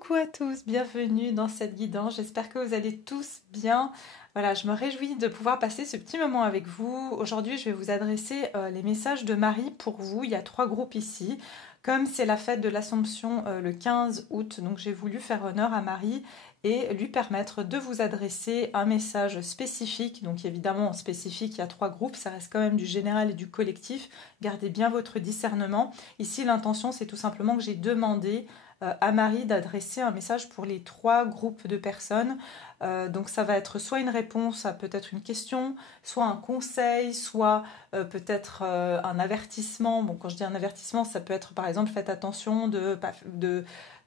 Coucou à tous, bienvenue dans cette guidance, j'espère que vous allez tous bien. Voilà, je me réjouis de pouvoir passer ce petit moment avec vous. Aujourd'hui, je vais vous adresser les messages de Marie pour vous. Il y a 3 groupes ici. Comme c'est la fête de l'Assomption le 15 août, donc j'ai voulu faire honneur à Marie et lui permettre de vous adresser un message spécifique. Donc évidemment, spécifique, il y a 3 groupes, ça reste quand même du général et du collectif. Gardez bien votre discernement. Ici, l'intention, c'est tout simplement que j'ai demandé à Marie d'adresser un message pour les 3 groupes de personnes. Donc ça va être soit une réponse à peut-être une question, soit un conseil, soit peut-être un avertissement. Bon, quand je dis un avertissement, ça peut être par exemple faites attention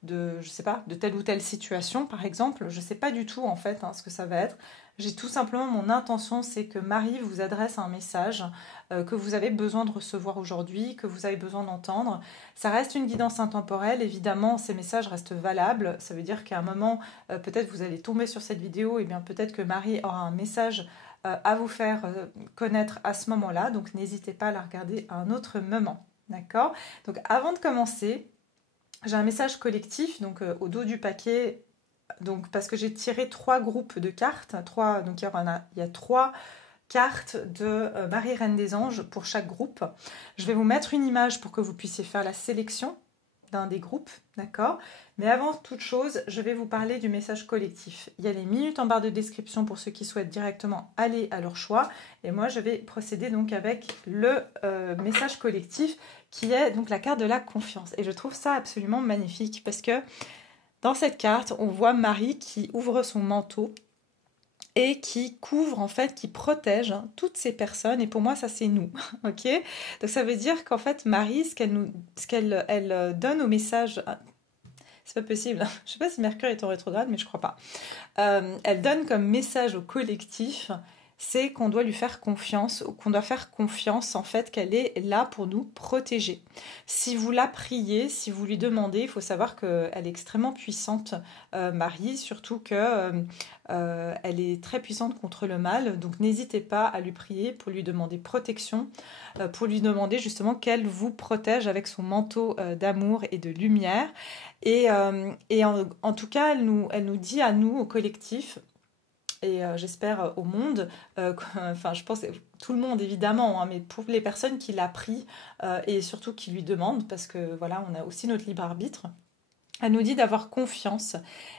je sais pas, de telle ou telle situation par exemple. Je sais pas du tout en fait ce que ça va être. J'ai tout simplement mon intention, c'est que Marie vous adresse un message que vous avez besoin de recevoir aujourd'hui, que vous avez besoin d'entendre. Ça reste une guidance intemporelle, évidemment, ces messages restent valables. Ça veut dire qu'à un moment, peut-être vous allez tomber sur cette vidéo, et bien peut-être que Marie aura un message à vous faire connaître à ce moment-là. Donc n'hésitez pas à la regarder à un autre moment. D'accord? Donc avant de commencer, j'ai un message collectif, donc au dos du paquet. Donc, parce que j'ai tiré 3 groupes de cartes, donc il y a 3 cartes de Marie Reine des Anges pour chaque groupe. Je vais vous mettre une image pour que vous puissiez faire la sélection d'un des groupes, d'accord? Mais avant toute chose, je vais vous parler du message collectif. Il y a les minutes en barre de description pour ceux qui souhaitent directement aller à leur choix. Et moi, je vais procéder donc avec le message collectif qui est donc la carte de la confiance. Et je trouve ça absolument magnifique parce que dans cette carte, on voit Marie qui ouvre son manteau et qui couvre, en fait, qui protège toutes ces personnes. Et pour moi, ça, c'est nous. Ok? Donc, ça veut dire qu'en fait, Marie, elle donne au message. C'est pas possible. Je sais pas si Mercure est en rétrograde, mais je crois pas. Elle donne comme message au collectif, c'est qu'on doit lui faire confiance, ou qu'on doit faire confiance en fait qu'elle est là pour nous protéger. Si vous la priez, si vous lui demandez, il faut savoir qu'elle est extrêmement puissante, Marie, surtout que elle est très puissante contre le mal, donc n'hésitez pas à lui prier pour lui demander protection, pour lui demander justement qu'elle vous protège avec son manteau d'amour et de lumière. Et en tout cas, elle nous dit à nous, au collectif, et j'espère au monde, enfin je pense tout le monde évidemment, mais pour les personnes qui l'a pris et surtout qui lui demandent, parce que voilà, on a aussi notre libre arbitre. Elle nous dit d'avoir confiance.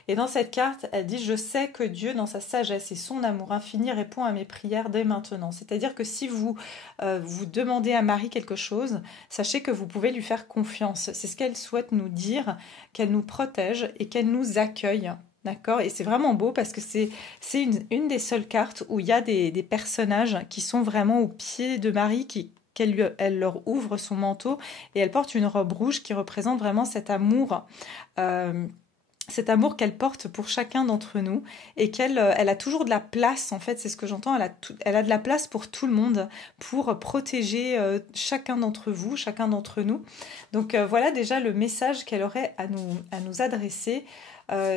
Et dans cette carte, elle dit « Je sais que Dieu, dans sa sagesse et son amour infini, répond à mes prières dès maintenant. » C'est-à-dire que si vous vous demandez à Marie quelque chose, sachez que vous pouvez lui faire confiance. C'est ce qu'elle souhaite nous dire, qu'elle nous protège et qu'elle nous accueille. D'accord? Et c'est vraiment beau parce que c'est une des seules cartes où il y a des personnages qui sont vraiment au pied de Marie, elle leur ouvre son manteau et elle porte une robe rouge qui représente vraiment cet amour qu'elle porte pour chacun d'entre nous et elle a toujours de la place, en fait, c'est ce que j'entends, elle a de la place pour tout le monde, pour protéger chacun d'entre vous, chacun d'entre nous. Donc voilà déjà le message qu'elle aurait à nous adresser,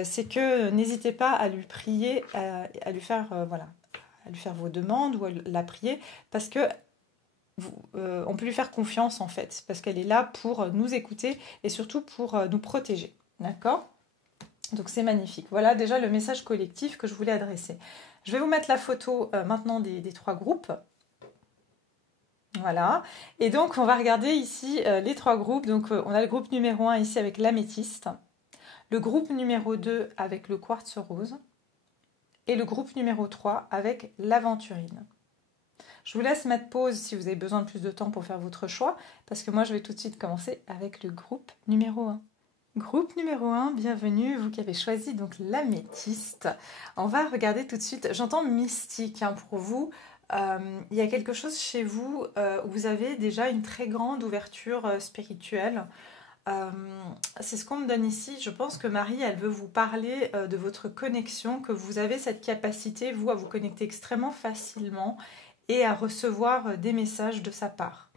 c'est que n'hésitez pas à lui prier, à lui faire, à lui faire vos demandes ou à la prier, parce que on peut lui faire confiance en fait, parce qu'elle est là pour nous écouter et surtout pour nous protéger. D'accord? Donc c'est magnifique. Voilà déjà le message collectif que je voulais adresser. Je vais vous mettre la photo maintenant des 3 groupes. Voilà. Et donc on va regarder ici les 3 groupes. Donc on a le groupe numéro 1 ici avec l'améthyste, le groupe numéro 2 avec le quartz rose et le groupe numéro 3 avec l'aventurine. Je vous laisse mettre pause si vous avez besoin de plus de temps pour faire votre choix, parce que moi je vais tout de suite commencer avec le groupe numéro 1. Groupe numéro 1, bienvenue, vous qui avez choisi donc l'améthyste. On va regarder tout de suite, j'entends mystique pour vous. Il y a quelque chose chez vous où vous avez déjà une très grande ouverture spirituelle. C'est ce qu'on me donne ici. Je pense que Marie, elle veut vous parler de votre connexion, que vous avez cette capacité, vous, à vous connecter extrêmement facilement et à recevoir des messages de sa part.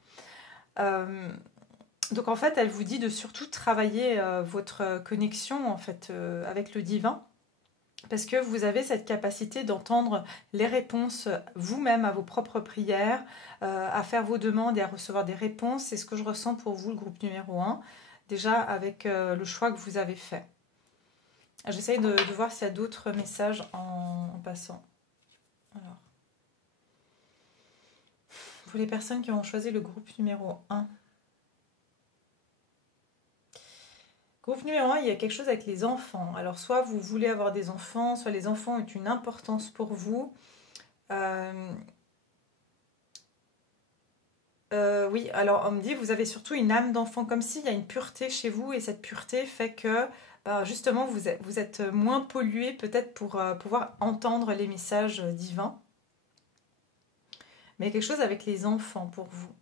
Donc en fait, elle vous dit de surtout travailler votre connexion en fait avec le divin, parce que vous avez cette capacité d'entendre les réponses vous-même à vos propres prières, à faire vos demandes et à recevoir des réponses. C'est ce que je ressens pour vous, le groupe numéro 1, déjà avec le choix que vous avez fait. J'essaye de voir s'il y a d'autres messages en passant. Alors, pour les personnes qui ont choisi le groupe numéro 1. Groupe numéro 1, il y a quelque chose avec les enfants. Alors, soit vous voulez avoir des enfants, soit les enfants ont une importance pour vous. Oui, alors on me dit, vous avez surtout une âme d'enfant, comme s'il y a une pureté chez vous, et cette pureté fait que justement vous êtes moins pollué peut-être pour pouvoir entendre les messages divins. Mais il y a quelque chose avec les enfants pour vous.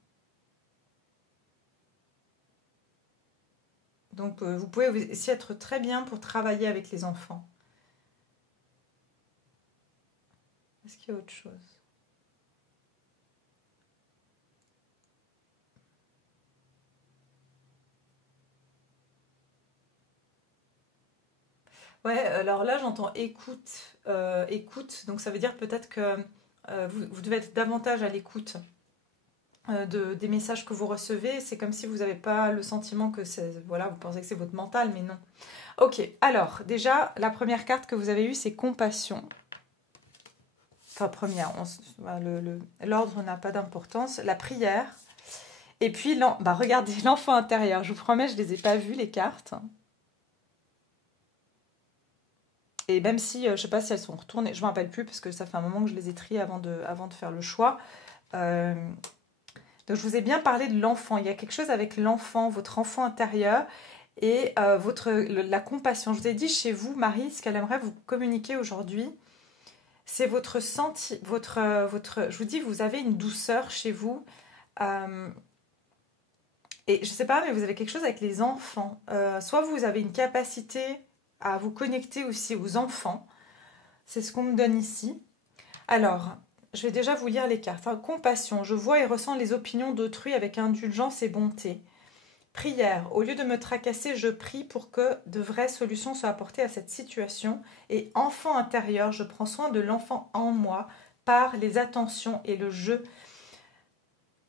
Donc vous pouvez aussi être très bien pour travailler avec les enfants. Est-ce qu'il y a autre chose? Ouais, alors là j'entends écoute, écoute, donc ça veut dire peut-être que vous devez être davantage à l'écoute des messages que vous recevez. C'est comme si vous n'avez pas le sentiment que c'est, voilà, vous pensez que c'est votre mental, mais non. Ok, alors déjà la première carte que vous avez eue c'est compassion. Enfin première, l'ordre n'a pas d'importance. La prière. Et puis, regardez, l'enfant intérieur. Je vous promets, je ne les ai pas vues, les cartes. Et même si, je ne sais pas si elles sont retournées, je ne me rappelle plus, parce que ça fait un moment que je les ai triées avant de faire le choix. Donc, je vous ai bien parlé de l'enfant. Il y a quelque chose avec l'enfant, votre enfant intérieur, et la compassion. Je vous ai dit, chez vous, Marie, ce qu'elle aimerait vous communiquer aujourd'hui, c'est votre senti, je vous dis, vous avez une douceur chez vous. Et je ne sais pas, mais vous avez quelque chose avec les enfants. Soit vous avez une capacité à vous connecter aussi aux enfants. C'est ce qu'on me donne ici. Alors, je vais déjà vous lire les cartes. Compassion. Je vois et ressens les opinions d'autrui avec indulgence et bonté. Prière. Au lieu de me tracasser, je prie pour que de vraies solutions soient apportées à cette situation. Et enfant intérieur, je prends soin de l'enfant en moi par les attentions et le jeu.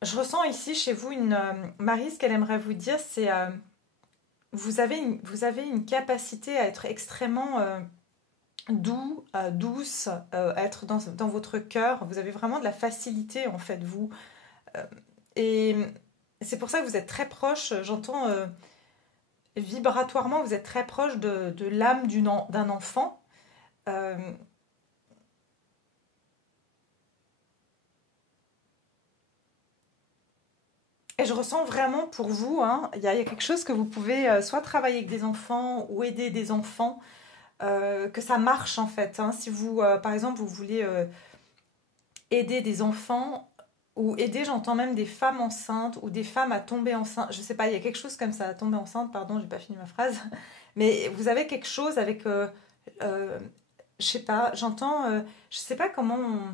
Je ressens ici chez vous Marie, ce qu'elle aimerait vous dire, c'est vous avez une capacité à être extrêmement douce, à être dans votre cœur. Vous avez vraiment de la facilité, en fait, vous. Et c'est pour ça que vous êtes très proche, j'entends vibratoirement, vous êtes très proche de l'âme d'un enfant. Et je ressens vraiment pour vous, hein, il y a quelque chose que vous pouvez soit travailler avec des enfants ou aider des enfants, que ça marche en fait. Hein. Si vous, par exemple, vous voulez aider des enfants ou aider, j'entends même des femmes enceintes ou des femmes à tomber enceinte. Je sais pas, il y a quelque chose comme ça, à tomber enceinte, pardon, j'ai pas fini ma phrase. Mais vous avez quelque chose avec, je sais pas, j'entends, je sais pas comment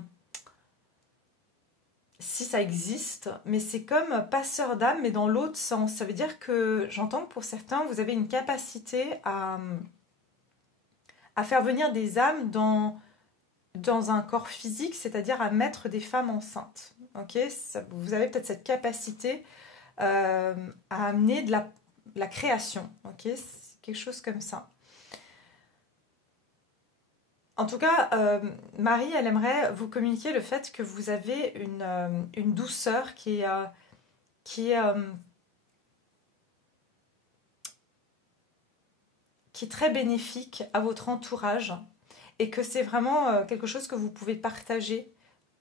si ça existe, mais c'est comme passeur d'âme, mais dans l'autre sens. Ça veut dire que j'entends que pour certains, vous avez une capacité à faire venir des âmes dans un corps physique, c'est-à-dire à mettre des femmes enceintes. Okay, vous avez peut-être cette capacité à amener de la création. Okay, c'est quelque chose comme ça. En tout cas, Marie, elle aimerait vous communiquer le fait que vous avez une douceur qui est très bénéfique à votre entourage et que c'est vraiment quelque chose que vous pouvez partager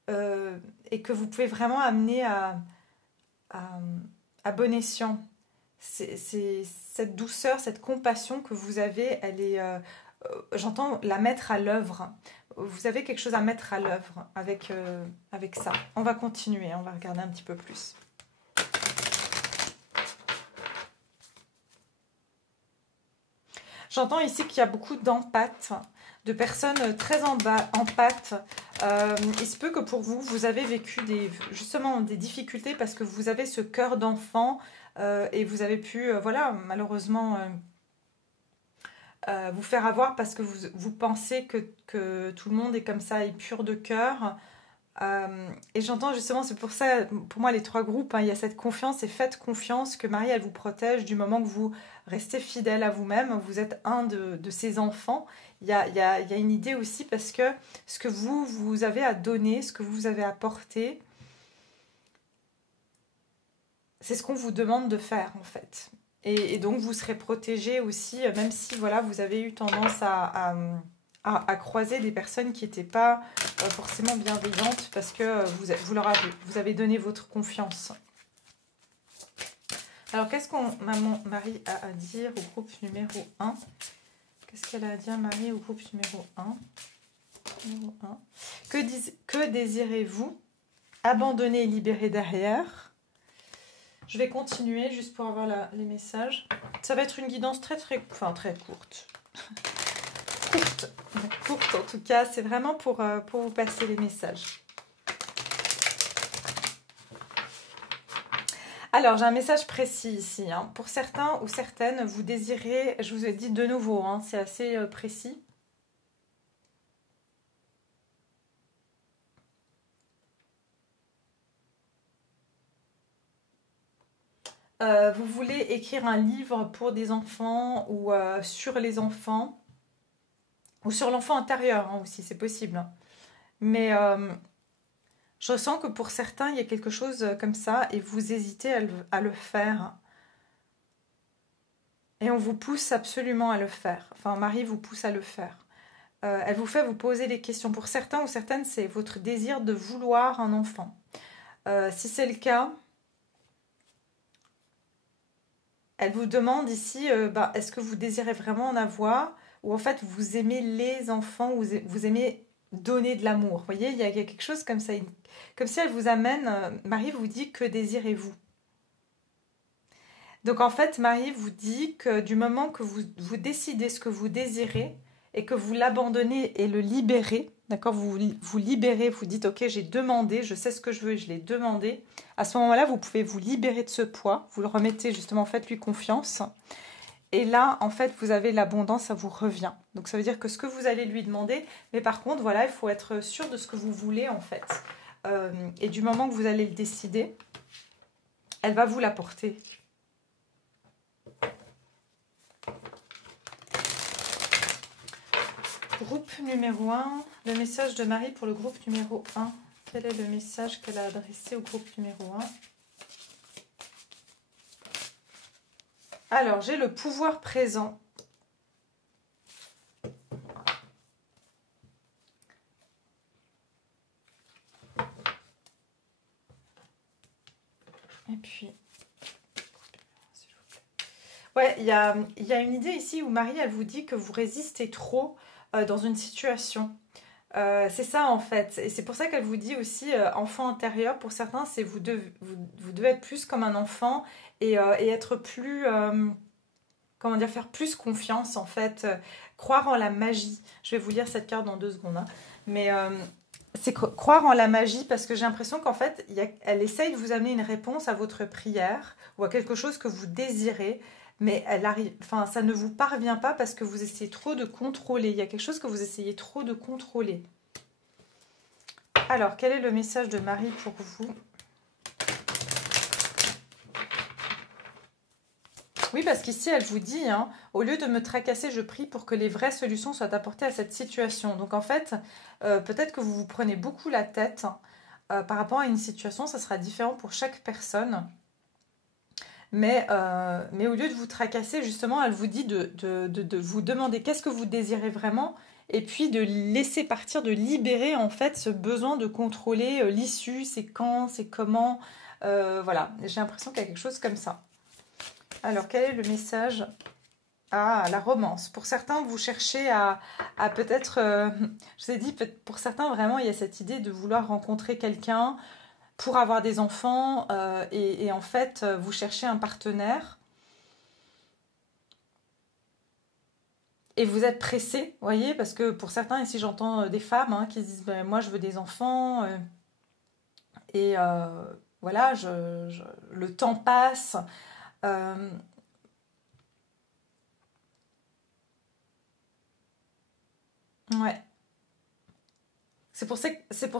et que vous pouvez vraiment amener à bon escient. C'est cette douceur, cette compassion que vous avez, elle est, j'entends la mettre à l'œuvre. Vous avez quelque chose à mettre à l'œuvre avec ça. On va continuer, on va regarder un petit peu plus. J'entends ici qu'il y a beaucoup d'empathes, de personnes très empathes. Il se peut que pour vous, vous avez vécu justement des difficultés parce que vous avez ce cœur d'enfant et vous avez pu, voilà, malheureusement, vous faire avoir parce que vous pensez que tout le monde est comme ça et pur de cœur. Et j'entends justement, c'est pour ça, pour moi, les trois groupes, hein, il y a cette confiance et faites confiance que Marie, elle vous protège du moment que vous restez fidèle à vous-même. Vous êtes un de ses enfants. Il y a une idée aussi parce que ce que vous avez à donner, ce que vous avez à apporter, c'est ce qu'on vous demande de faire en fait. Et donc vous serez protégé aussi, même si voilà, vous avez eu tendance à croiser des personnes qui n'étaient pas forcément bienveillantes parce que vous avez donné votre confiance. Alors qu'est-ce qu'on Marie a à dire au groupe numéro 1? Qu'est-ce qu'elle a à dire Marie au groupe numéro 1? Que désirez-vous abandonner et libérer derrière? Je vais continuer juste pour avoir les messages. Ça va être une guidance très courte. Courte en tout cas, c'est vraiment pour vous passer les messages. Alors, j'ai un message précis ici. Hein. Pour certains ou certaines, vous désirez, je vous ai dit de nouveau, hein, c'est assez précis. Vous voulez écrire un livre pour des enfants ou sur les enfants ou sur l'enfant intérieur hein, aussi, c'est possible. Hein. Mais je ressens que pour certains, il y a quelque chose comme ça et vous hésitez à le faire. Et on vous pousse absolument à le faire. Enfin, Marie vous pousse à le faire. Elle vous fait vous poser des questions. Pour certains ou certaines, c'est votre désir de vouloir un enfant. Si c'est le cas, elle vous demande ici, est-ce que vous désirez vraiment en avoir ou en fait vous aimez les enfants, ou vous aimez donner de l'amour. Vous voyez, il y a quelque chose comme ça. Comme si elle vous amène, Marie vous dit que désirez-vous. Donc en fait, Marie vous dit que du moment que vous décidez ce que vous désirez et que vous l'abandonnez et le libérez, d'accord, vous libérez, vous dites ok, j'ai demandé, je sais ce que je veux, je l'ai demandé. À ce moment-là, vous pouvez vous libérer de ce poids, vous le remettez justement, faites-lui confiance. Et là, en fait, vous avez l'abondance, ça vous revient. Donc ça veut dire que ce que vous allez lui demander, mais par contre, voilà, il faut être sûr de ce que vous voulez en fait. Et du moment que vous allez le décider, elle va vous l'apporter. Groupe numéro 1, le message de Marie pour le groupe numéro 1. Quel est le message qu'elle a adressé au groupe numéro 1? Alors, j'ai le pouvoir présent. Et puis, ouais, il y a une idée ici où Marie, elle vous dit que vous résistez trop dans une situation. C'est ça en fait. Et c'est pour ça qu'elle vous dit aussi enfant intérieur. Pour certains, c'est vous devez être plus comme un enfant et être plus... comment dire, faire plus confiance en fait, croire en la magie. Je vais vous lire cette carte dans 2 secondes. Hein. Mais c'est croire en la magie parce que j'ai l'impression qu'en fait, elle essaye de vous amener une réponse à votre prière ou à quelque chose que vous désirez. Mais elle arrive, enfin, ça ne vous parvient pas parce que vous essayez trop de contrôler. Il y a quelque chose que vous essayez trop de contrôler. Alors, quel est le message de Marie pour vous? Oui, parce qu'ici, elle vous dit, hein, au lieu de me tracasser, je prie pour que les vraies solutions soient apportées à cette situation. Donc, en fait, peut-être que vous vous prenez beaucoup la tête par rapport à une situation. Ça sera différent pour chaque personne. Mais au lieu de vous tracasser, justement, elle vous dit de vous demander qu'est-ce que vous désirez vraiment et puis de laisser partir, de libérer en fait ce besoin de contrôler l'issue, c'est quand, c'est comment. Voilà, j'ai l'impression qu'il y a quelque chose comme ça. Alors, quel est le message? Ah, la romance. Pour certains, vous cherchez à peut-être... je vous ai dit, pour certains, vraiment, il y a cette idée de vouloir rencontrer quelqu'un pour avoir des enfants et en fait, vous cherchez un partenaire et vous êtes pressé, vous voyez, parce que pour certains, ici j'entends des femmes hein, qui se disent ben, moi je veux des enfants et voilà, le temps passe. Ouais. C'est pour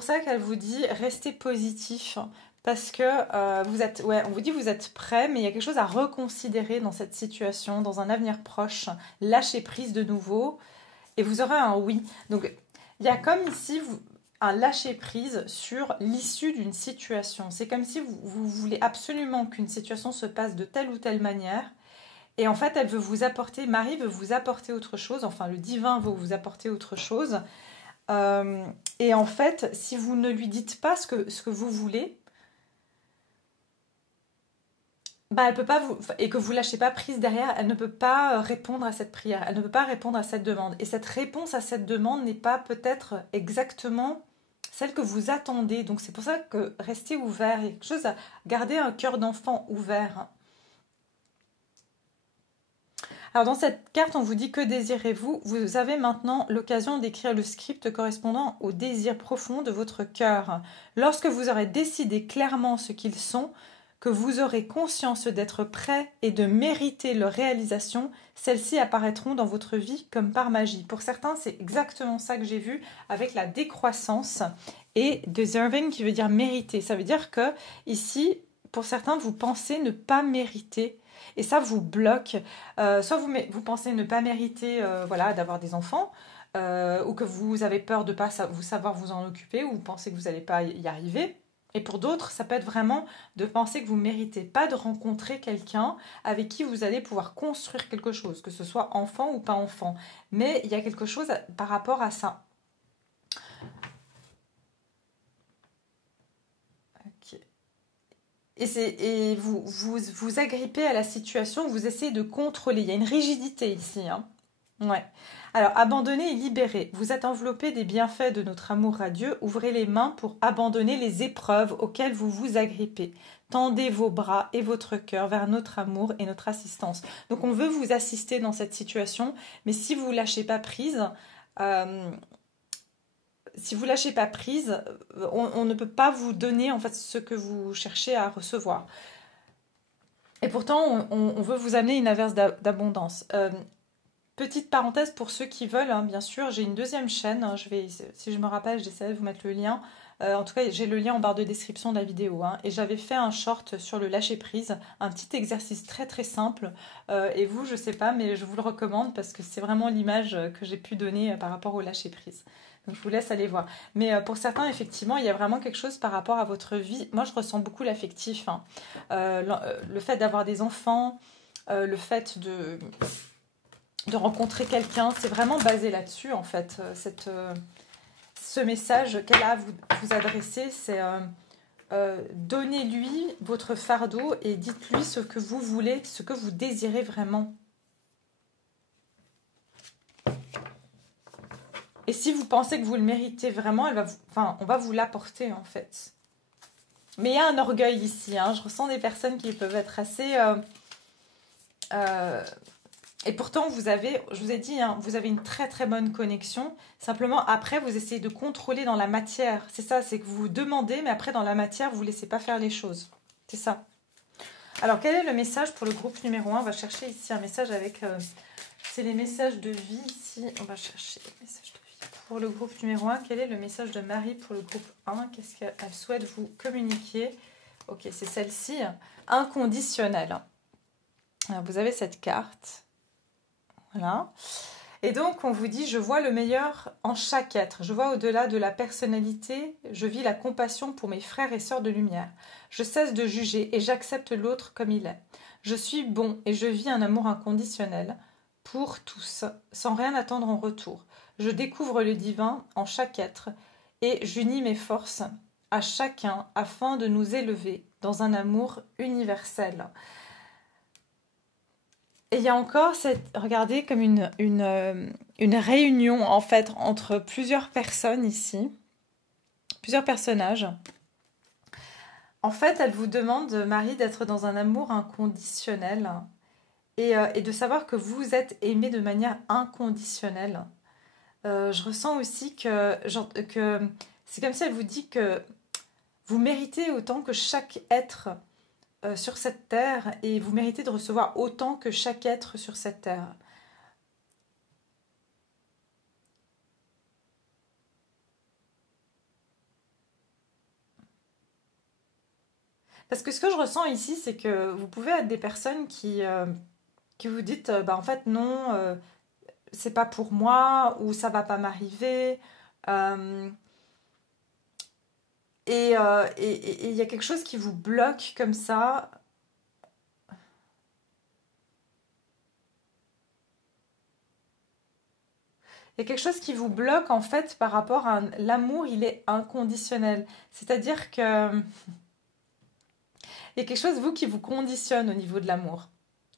ça qu'elle vous dit restez positif. Parce que vous êtes, ouais, on vous dit vous êtes prêt, mais il y a quelque chose à reconsidérer dans cette situation, dans un avenir proche. Lâchez prise de nouveau et vous aurez un oui. Donc, il y a comme ici un lâcher prise sur l'issue d'une situation. C'est comme si vous voulez absolument qu'une situation se passe de telle ou telle manière. Et en fait, elle veut vous apporter, Marie veut vous apporter autre chose, enfin le divin veut vous apporter autre chose. Et en fait, si vous ne lui dites pas ce que vous voulez, bah, elle peut pas vous, et que vous lâchez pas prise derrière, elle ne peut pas répondre à cette prière, elle ne peut pas répondre à cette demande. Et cette réponse à cette demande n'est pas peut-être exactement celle que vous attendez. Donc c'est pour ça que restez ouvert, il y a quelque chose à garder un cœur d'enfant ouvert. Alors dans cette carte, on vous dit que désirez-vous? Vous avez maintenant l'occasion d'écrire le script correspondant au désir profond de votre cœur. Lorsque vous aurez décidé clairement ce qu'ils sont, que vous aurez conscience d'être prêt et de mériter leur réalisation, celles-ci apparaîtront dans votre vie comme par magie. Pour certains, c'est exactement ça que j'ai vu avec la décroissance et deserving qui veut dire mériter. Ça veut dire que ici, pour certains, vous pensez ne pas mériter. Et ça vous bloque. Soit vous pensez ne pas mériter voilà, d'avoir des enfants, ou que vous avez peur de ne pas savoir vous en occuper, ou vous pensez que vous n'allez pas y arriver. Et pour d'autres, ça peut être vraiment de penser que vous ne méritez pas de rencontrer quelqu'un avec qui vous allez pouvoir construire quelque chose, que ce soit enfant ou pas enfant. Mais il y a quelque chose par rapport à ça. Ok. Et vous agrippez à la situation, vous essayez de contrôler. Il y a une rigidité ici. Hein. Ouais. Alors, abandonner et libérer. Vous êtes enveloppé des bienfaits de notre amour radieux. Ouvrez les mains pour abandonner les épreuves auxquelles vous vous agrippez. Tendez vos bras et votre cœur vers notre amour et notre assistance. Donc, on veut vous assister dans cette situation, mais si vous lâchez pas prise, euh, on ne peut pas vous donner en fait ce que vous cherchez à recevoir. Et pourtant, on veut vous amener une averse d'abondance. Petite parenthèse pour ceux qui veulent, hein, bien sûr, j'ai une deuxième chaîne. Hein, si je me rappelle, j'essaie de vous mettre le lien. En tout cas, j'ai le lien en barre de description de la vidéo. Hein, et j'avais fait un short sur le lâcher prise, un petit exercice très très simple. Et vous, je sais pas, mais je vous le recommande parce que c'est vraiment l'image que j'ai pu donner par rapport au lâcher prise. Donc je vous laisse aller voir. Mais pour certains, effectivement, il y a vraiment quelque chose par rapport à votre vie. Moi, je ressens beaucoup l'affectif. Hein. Le fait d'avoir des enfants, le fait de rencontrer quelqu'un, c'est vraiment basé là-dessus en fait. Ce message qu'elle a à vous adresser, c'est donnez-lui votre fardeau et dites-lui ce que vous voulez, ce que vous désirez vraiment. Et si vous pensez que vous le méritez vraiment, on va vous l'apporter en fait. Mais il y a un orgueil ici, hein. Je ressens des personnes qui peuvent être assez... Et pourtant, je vous ai dit, hein, vous avez une très très bonne connexion. Simplement, après, vous essayez de contrôler dans la matière. C'est ça, c'est que vous demandez, mais après, dans la matière, vous ne laissez pas faire les choses. C'est ça. Alors, quel est le message pour le groupe numéro 1? On va chercher ici un message avec... c'est les messages de vie ici. On va chercher les messages de vie. Pour le groupe numéro 1, quel est le message de Marie pour le groupe 1? Qu'est-ce qu'elle souhaite vous communiquer? Ok, c'est celle-ci. Inconditionnel. Alors, vous avez cette carte. Voilà. Et donc, on vous dit, je vois le meilleur en chaque être. Je vois au-delà de la personnalité, je vis la compassion pour mes frères et sœurs de lumière. Je cesse de juger et j'accepte l'autre comme il est. Je suis bon et je vis un amour inconditionnel pour tous, sans rien attendre en retour. Je découvre le divin en chaque être et j'unis mes forces à chacun afin de nous élever dans un amour universel. Et il y a encore regardez, comme une réunion en fait entre plusieurs personnes ici, plusieurs personnages. En fait, elle vous demande, Marie, d'être dans un amour inconditionnel et de savoir que vous êtes aimé de manière inconditionnelle. Je ressens aussi que c'est comme si elle vous dit que vous méritez autant que chaque être sur cette terre et vous méritez de recevoir autant que chaque être sur cette terre. Parce que ce que je ressens ici, c'est que vous pouvez être des personnes qui vous dites, bah, en fait, non, c'est pas pour moi, ou ça va pas m'arriver. Euh, et il y a quelque chose qui vous bloque comme ça. Il y a quelque chose qui vous bloque en fait par rapport à l'amour, il est inconditionnel. C'est-à-dire que il y a quelque chose, vous, qui vous conditionne au niveau de l'amour.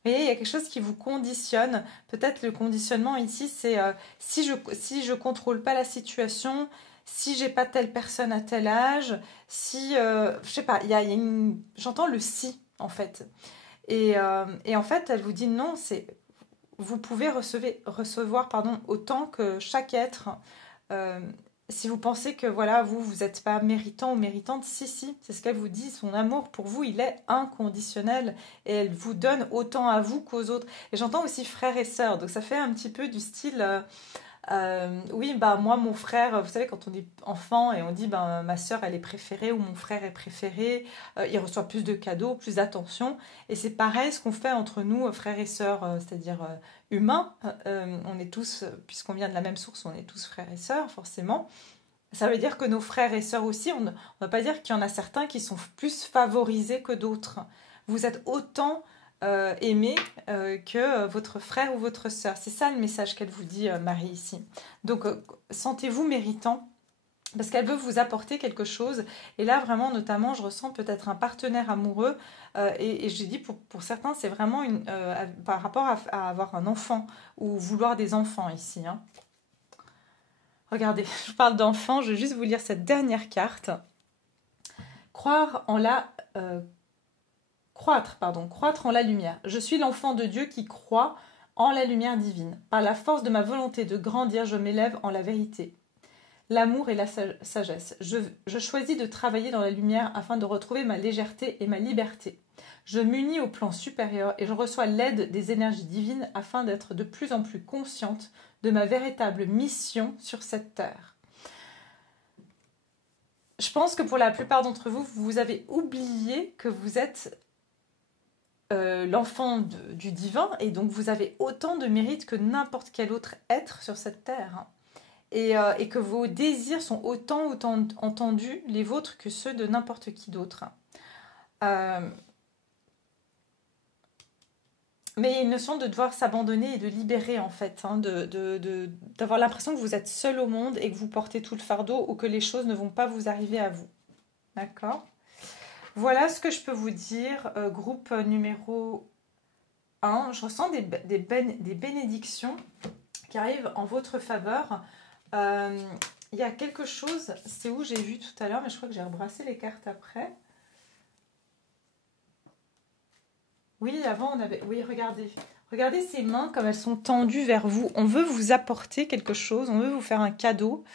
Vous voyez, il y a quelque chose qui vous conditionne. Peut-être le conditionnement ici, c'est si je contrôle pas la situation, si j'ai pas telle personne à tel âge, si je sais pas, il y a une, j'entends le si en fait. Et en fait, elle vous dit non, c'est vous pouvez recevoir pardon, autant que chaque être. Euh, si vous pensez que voilà, vous n'êtes pas méritant ou méritante, si, si, c'est ce qu'elle vous dit. Son amour pour vous, il est inconditionnel et elle vous donne autant à vous qu'aux autres. Et j'entends aussi frères et sœurs, donc ça fait un petit peu du style. Oui, bah moi, mon frère, vous savez, quand on est enfant et on dit ben, ma sœur, elle est préférée ou mon frère est préféré, il reçoit plus de cadeaux, plus d'attention. Et c'est pareil ce qu'on fait entre nous, frères et sœurs, c'est-à-dire humains. On est tous, puisqu'on vient de la même source, on est tous frères et sœurs, forcément. Ça veut dire que nos frères et sœurs aussi, on ne va pas dire qu'il y en a certains qui sont plus favorisés que d'autres. Vous êtes autant aimé que votre frère ou votre sœur. C'est ça le message qu'elle vous dit, Marie, ici. Donc, sentez-vous méritant parce qu'elle veut vous apporter quelque chose. Et là, vraiment, notamment, je ressens peut-être un partenaire amoureux. Et j'ai dit, pour certains, c'est vraiment par rapport à avoir un enfant ou vouloir des enfants ici. Hein. Regardez, je parle d'enfants, je vais juste vous lire cette dernière carte. Croire en la... croître en la lumière. Je suis l'enfant de Dieu qui croit en la lumière divine. Par la force de ma volonté de grandir, je m'élève en la vérité. L'amour et la sagesse. Je choisis de travailler dans la lumière afin de retrouver ma légèreté et ma liberté. Je m'unis au plan supérieur et je reçois l'aide des énergies divines afin d'être de plus en plus consciente de ma véritable mission sur cette terre. Je pense que pour la plupart d'entre vous, vous avez oublié que vous êtes l'enfant du divin et donc vous avez autant de mérite que n'importe quel autre être sur cette terre. Et que vos désirs sont autant entendus, les vôtres, que ceux de n'importe qui d'autre. Mais il y a une notion de devoir s'abandonner et de libérer, en fait, hein, d'avoir l'impression que vous êtes seul au monde et que vous portez tout le fardeau ou que les choses ne vont pas vous arriver à vous. D'accord ? Voilà ce que je peux vous dire. Groupe numéro 1. Je ressens des bénédictions qui arrivent en votre faveur. Il y a quelque chose, c'est où j'ai vu tout à l'heure, mais je crois que j'ai rebrassé les cartes après. Oui, avant on avait... Oui, regardez. Regardez ces mains comme elles sont tendues vers vous. On veut vous apporter quelque chose, on veut vous faire un cadeau.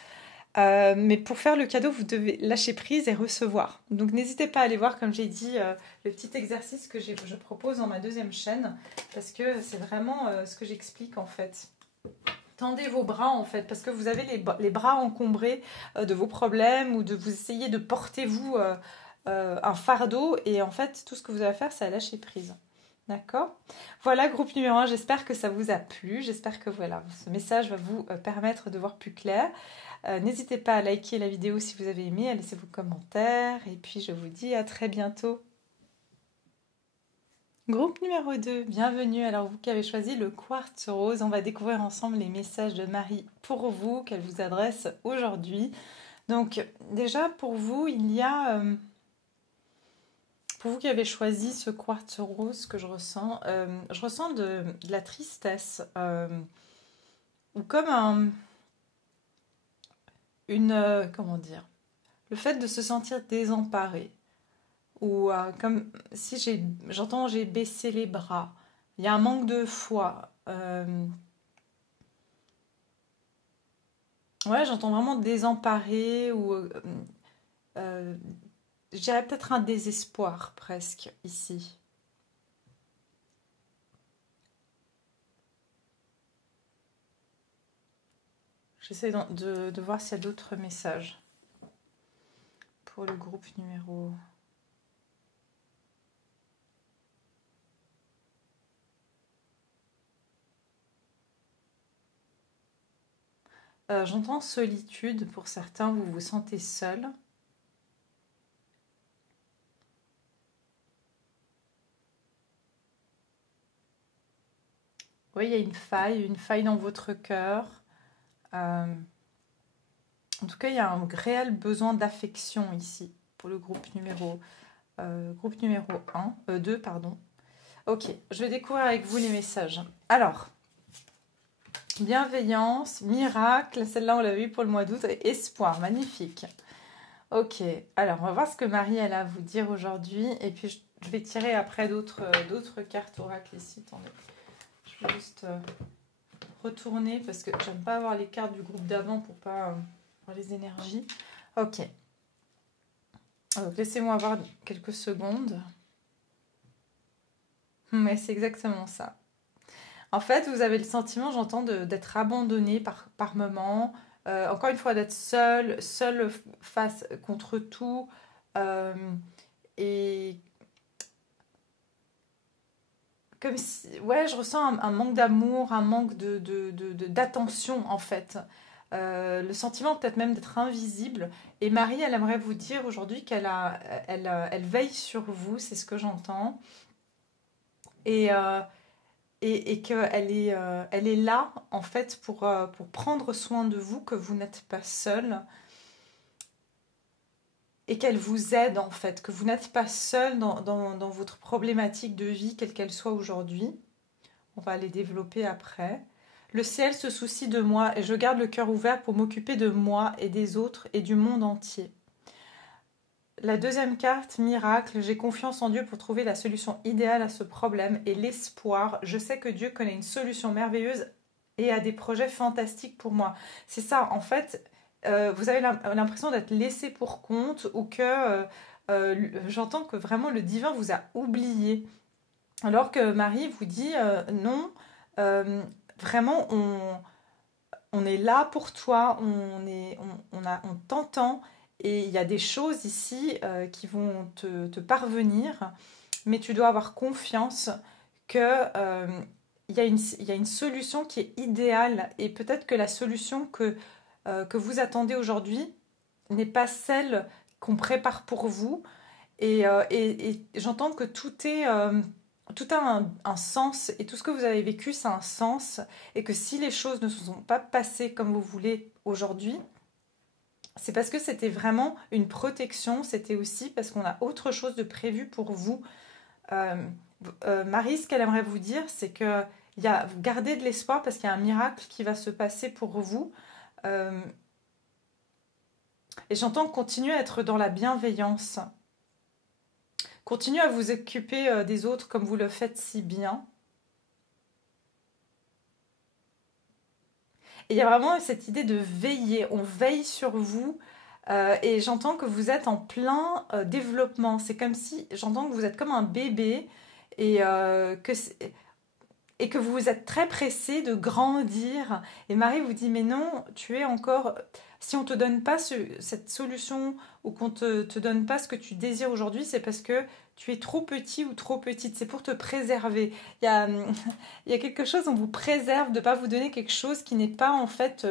Mais pour faire le cadeau, vous devez lâcher prise et recevoir. Donc n'hésitez pas à aller voir, comme j'ai dit, le petit exercice que je propose dans ma deuxième chaîne. Parce que c'est vraiment ce que j'explique en fait. Tendez vos bras en fait, parce que vous avez les bras encombrés de vos problèmes ou de vous essayer de porter vous un fardeau. Et en fait, tout ce que vous avez à faire, c'est à lâcher prise. D'accord ? Voilà, groupe numéro 1, j'espère que ça vous a plu. J'espère que voilà, ce message va vous permettre de voir plus clair. N'hésitez pas à liker la vidéo si vous avez aimé, à laisser vos commentaires. Et puis, je vous dis à très bientôt. Groupe numéro 2, bienvenue. Alors, vous qui avez choisi le quartz rose, on va découvrir ensemble les messages de Marie pour vous, qu'elle vous adresse aujourd'hui. Donc, déjà, pour vous, il y a... pour vous qui avez choisi ce quartz rose que je ressens de la tristesse ou comme comment dire, le fait de se sentir désemparé ou comme si j'ai baissé les bras, il y a un manque de foi. Ouais, j'entends vraiment désemparé ou je dirais peut-être un désespoir presque ici. J'essaie de voir s'il y a d'autres messages pour le groupe numéro J'entends solitude pour certains, vous vous sentez seul. Oui, il y a une faille dans votre cœur. Euh, en tout cas, il y a un réel besoin d'affection ici pour le groupe numéro 2, pardon. Ok, je vais découvrir avec vous les messages. Alors, bienveillance, miracle, celle-là on l'a vu pour le mois d'août, et espoir, magnifique. Ok, alors on va voir ce que Marie elle a à vous dire aujourd'hui, et puis je vais tirer après d'autres cartes oracles ici. Attendez, je vais juste retourner parce que j'aime pas avoir les cartes du groupe d'avant pour pas voir les énergies. Ok, laissez-moi avoir quelques secondes. Mais c'est exactement ça. En fait, vous avez le sentiment, j'entends, d'être abandonné par moment. Encore une fois, d'être seul face contre tout. Euh, et comme si, ouais, je ressens un manque d'amour, un manque d'attention, en fait. Le sentiment peut-être même d'être invisible. Et Marie, elle aimerait vous dire aujourd'hui elle veille sur vous, c'est ce que j'entends. Et, elle est là, en fait, pour prendre soin de vous, que vous n'êtes pas seul. Et qu'elle vous aide, en fait, que vous n'êtes pas seul dans votre problématique de vie, quelle qu'elle soit aujourd'hui. On va les développer après. Le ciel se soucie de moi et je garde le cœur ouvert pour m'occuper de moi et des autres et du monde entier. La deuxième carte, miracle, j'ai confiance en Dieu pour trouver la solution idéale à ce problème et l'espoir. Je sais que Dieu connaît une solution merveilleuse et a des projets fantastiques pour moi. C'est ça, en fait, vous avez l'impression d'être laissé pour compte ou que j'entends que vraiment le divin vous a oublié. Alors que Marie vous dit non, euh, vraiment on est là pour toi, on t'entend et il y a des choses ici qui vont te parvenir, mais tu dois avoir confiance que il y a une solution qui est idéale et peut-être que la solution que vous attendez aujourd'hui n'est pas celle qu'on prépare pour vous et j'entends que tout a un sens et tout ce que vous avez vécu, ça a un sens et que si les choses ne se sont pas passées comme vous voulez aujourd'hui, c'est parce que c'était vraiment une protection, c'était aussi parce qu'on a autre chose de prévu pour vous. Euh, Marie, ce qu'elle aimerait vous dire, c'est que vous gardez de l'espoir parce qu'il y a un miracle qui va se passer pour vous. Euh, et j'entends continuer à être dans la bienveillance. Continuez à vous occuper des autres comme vous le faites si bien. Et il y a vraiment cette idée de veiller. On veille sur vous. Et j'entends que vous êtes en plein développement. C'est comme si, j'entends que vous êtes comme un bébé et que vous êtes très pressé de grandir. Et Marie vous dit, mais non, tu es encore... Si on ne te donne pas cette solution ou qu'on ne te donne pas ce que tu désires aujourd'hui, c'est parce que tu es trop petit ou trop petite. C'est pour te préserver. Il y a quelque chose, on vous préserve de ne pas vous donner quelque chose qui n'est pas en fait...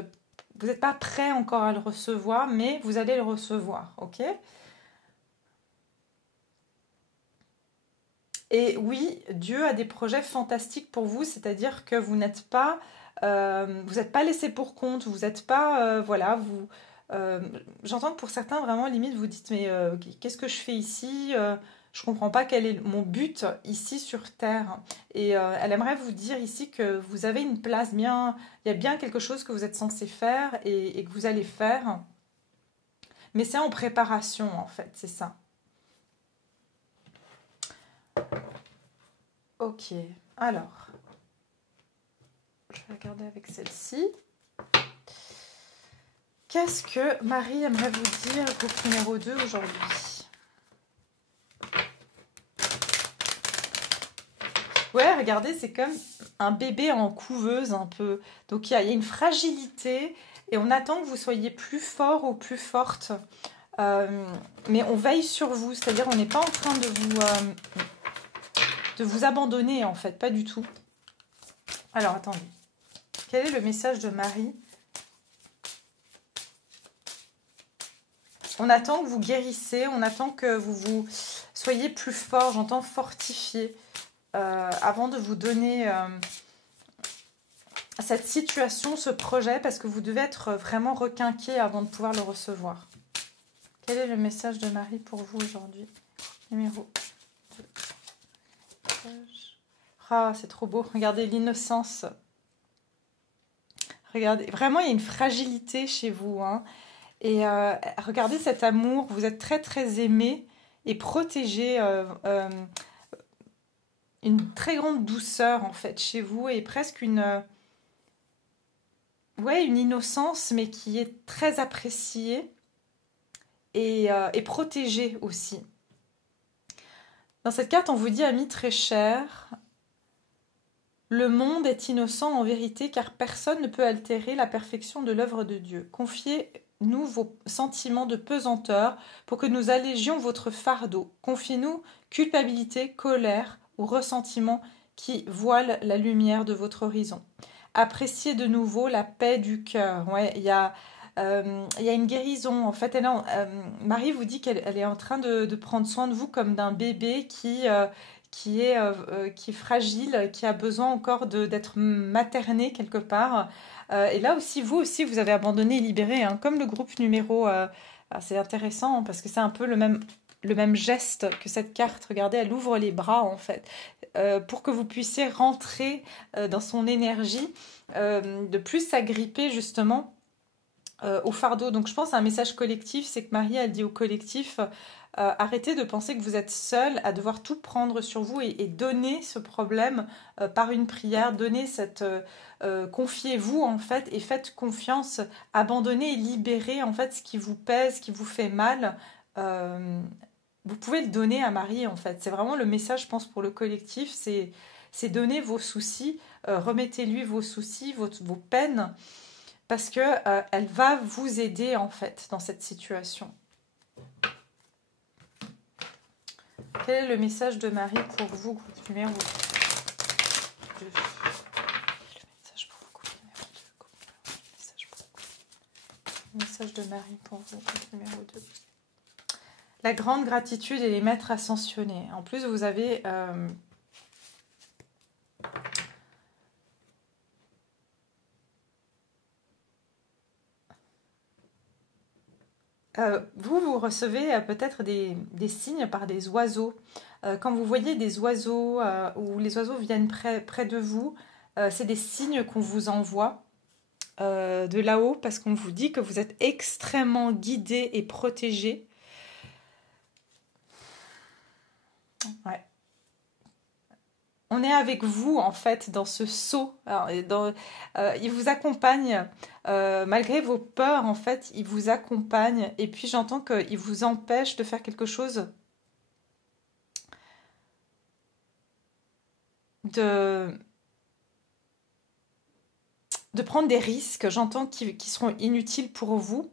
Vous n'êtes pas prêt encore à le recevoir, mais vous allez le recevoir, ok ? Et oui, Dieu a des projets fantastiques pour vous, c'est-à-dire que vous n'êtes pas laissé pour compte, vous n'êtes pas, voilà, j'entends que pour certains, vraiment, limite, vous dites, mais qu'est-ce que je fais ici je comprends pas quel est mon but ici sur Terre. Et elle aimerait vous dire ici que vous avez une place bien, il y a bien quelque chose que vous êtes censé faire et que vous allez faire. Mais c'est en préparation, en fait, c'est ça. Ok, alors, je vais regarder avec celle-ci. Qu'est-ce que Marie aimerait vous dire, groupe numéro 2 aujourd'hui ? Ouais, regardez, c'est comme un bébé en couveuse un peu. Donc il y a une fragilité et on attend que vous soyez plus fort ou plus forte. Mais on veille sur vous, c'est-à-dire on n'est pas en train de vous abandonner en fait, pas du tout. Alors attendez, quel est le message de Marie On attend que vous guérissez, on attend que vous soyez plus fort, j'entends fortifier, avant de vous donner cette situation, ce projet, parce que vous devez être vraiment requinqué avant de pouvoir le recevoir. Quel est le message de Marie pour vous aujourd'hui? Numéro 2. Ah, c'est trop beau. Regardez l'innocence. Regardez, vraiment, il y a une fragilité chez vous, hein. Et regardez cet amour. Vous êtes très, très aimé et protégé. Une très grande douceur, en fait, chez vous. Et presque une innocence, mais qui est très appréciée et protégée aussi. Dans cette carte, on vous dit, ami très cher, le monde est innocent en vérité, car personne ne peut altérer la perfection de l'œuvre de Dieu. Confiez-nous vos sentiments de pesanteur pour que nous allégions votre fardeau. Confiez-nous culpabilité, colère ou ressentiment qui voilent la lumière de votre horizon. Appréciez de nouveau la paix du cœur. Ouais, il y a une guérison. En fait, Marie vous dit qu'elle est en train de prendre soin de vous comme d'un bébé qui est fragile, qui a besoin encore d'être materné quelque part. Et là aussi, vous avez abandonné et libéré, hein, comme le groupe numéro... c'est intéressant, hein, parce que c'est un peu le même geste que cette carte. Regardez, elle ouvre les bras, en fait, pour que vous puissiez rentrer dans son énergie, de plus s'agripper, justement, au fardeau. Donc je pense à un message collectif, c'est que Marie, elle dit au collectif, arrêtez de penser que vous êtes seul à devoir tout prendre sur vous et donner ce problème par une prière, donner confiez-vous, en fait, et faites confiance, abandonnez et libérez, en fait, ce qui vous pèse, ce qui vous fait mal. Vous pouvez le donner à Marie, en fait. C'est vraiment le message, je pense, pour le collectif, c'est donner vos soucis, remettez-lui vos soucis, vos peines, parce que elle va vous aider, en fait, dans cette situation. Quel est le message de Marie pour vous, groupe numéro 2? Le message pour vous, groupe numéro 2. Le message de Marie pour vous, groupe numéro 2. La grande gratitude et les maîtres ascensionnés. En plus, vous avez... vous recevez peut-être des signes par des oiseaux. Quand vous voyez des oiseaux ou les oiseaux viennent près de vous, c'est des signes qu'on vous envoie de là-haut, parce qu'on vous dit que vous êtes extrêmement guidé et protégé. Ouais. On est avec vous, en fait, dans ce saut. Alors, il vous accompagne, malgré vos peurs, en fait, il vous accompagne. Et puis, j'entends qu'il vous empêche de faire quelque chose de prendre des risques, j'entends, qui seront inutiles pour vous.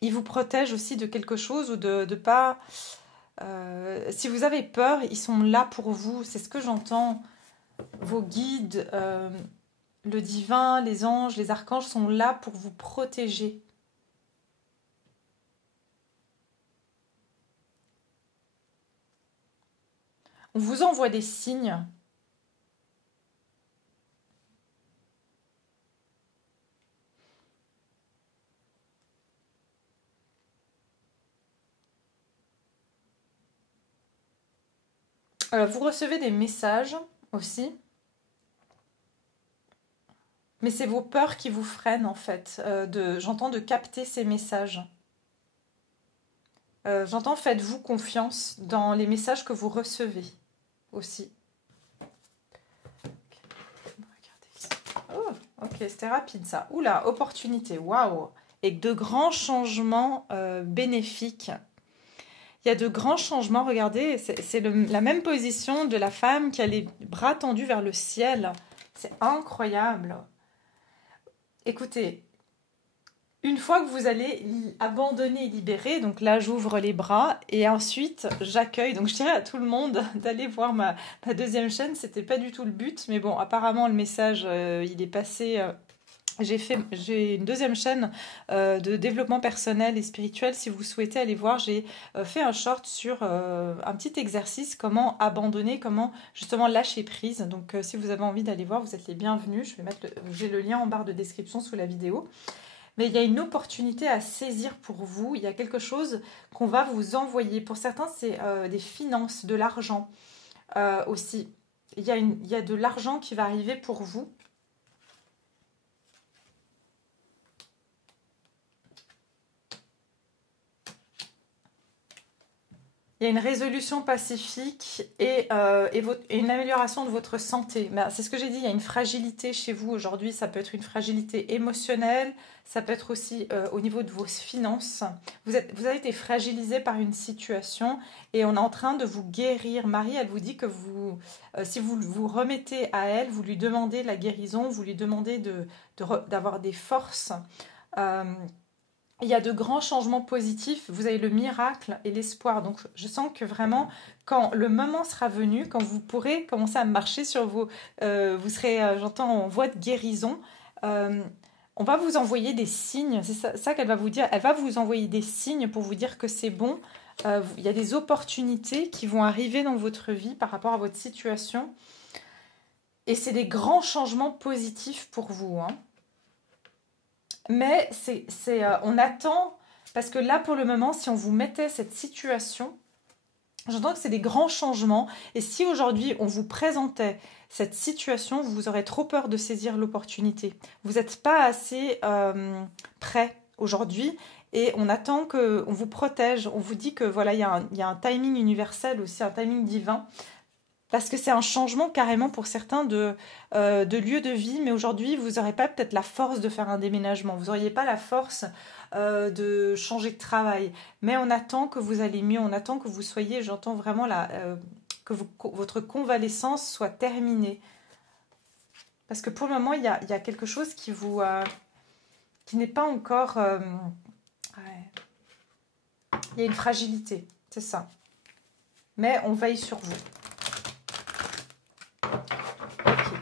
Il vous protège aussi de quelque chose ou de pas... si vous avez peur, ils sont là pour vous. C'est ce que j'entends. Vos guides, le divin, les anges, les archanges sont là pour vous protéger. On vous envoie des signes. Vous recevez des messages aussi. Mais c'est vos peurs qui vous freinent, en fait. J'entends de capter ces messages. J'entends, faites-vous confiance dans les messages que vous recevez aussi. Regardez ici. Oh, ok, c'était rapide ça. Oula, opportunité, waouh. Et de grands changements bénéfiques. Il y a de grands changements, regardez, c'est la même position de la femme qui a les bras tendus vers le ciel. C'est incroyable. Écoutez, une fois que vous allez abandonner et libérer, donc là j'ouvre les bras et ensuite j'accueille. Donc je dirais à tout le monde d'aller voir ma deuxième chaîne, c'était pas du tout le but, mais bon, apparemment le message il est passé J'ai une deuxième chaîne de développement personnel et spirituel. Si vous souhaitez aller voir, j'ai fait un short sur un petit exercice, comment abandonner, comment justement lâcher prise. Donc si vous avez envie d'aller voir, vous êtes les bienvenus. J'ai le lien en barre de description sous la vidéo. Mais il y a une opportunité à saisir pour vous. Il y a quelque chose qu'on va vous envoyer. Pour certains, c'est des finances, de l'argent aussi. Il y a de l'argent qui va arriver pour vous. Il y a une résolution pacifique et une amélioration de votre santé. C'est ce que j'ai dit, il y a une fragilité chez vous aujourd'hui. Ça peut être une fragilité émotionnelle, ça peut être aussi au niveau de vos finances. Vous avez été fragilisé par une situation et on est en train de vous guérir. Marie, elle vous dit que si vous vous remettez à elle, vous lui demandez la guérison, vous lui demandez d'avoir des forces. Il y a de grands changements positifs, vous avez le miracle et l'espoir. Donc je sens que vraiment, quand le moment sera venu, quand vous pourrez commencer à marcher sur vous serez, j'entends, en voie de guérison, on va vous envoyer des signes, c'est ça qu'elle va vous dire, elle va vous envoyer des signes pour vous dire que c'est bon. Il y a des opportunités qui vont arriver dans votre vie par rapport à votre situation. Et c'est des grands changements positifs pour vous, hein. Mais on attend, parce que là, pour le moment, si on vous mettait cette situation, j'entends que c'est des grands changements. Et si aujourd'hui, on vous présentait cette situation, vous aurez trop peur de saisir l'opportunité. Vous n'êtes pas assez prêt aujourd'hui. Et on attend qu'on vous protège. On vous dit que voilà, il y a un timing universel aussi, un timing divin. Parce que c'est un changement carrément pour certains de lieu de vie, mais aujourd'hui, vous n'aurez pas peut-être la force de faire un déménagement, vous n'auriez pas la force de changer de travail, mais on attend que vous allez mieux, on attend que vous soyez, j'entends vraiment que votre convalescence soit terminée. Parce que pour le moment, il y a quelque chose qui n'est pas encore... Il y a une fragilité, c'est ça. Mais on veille sur vous.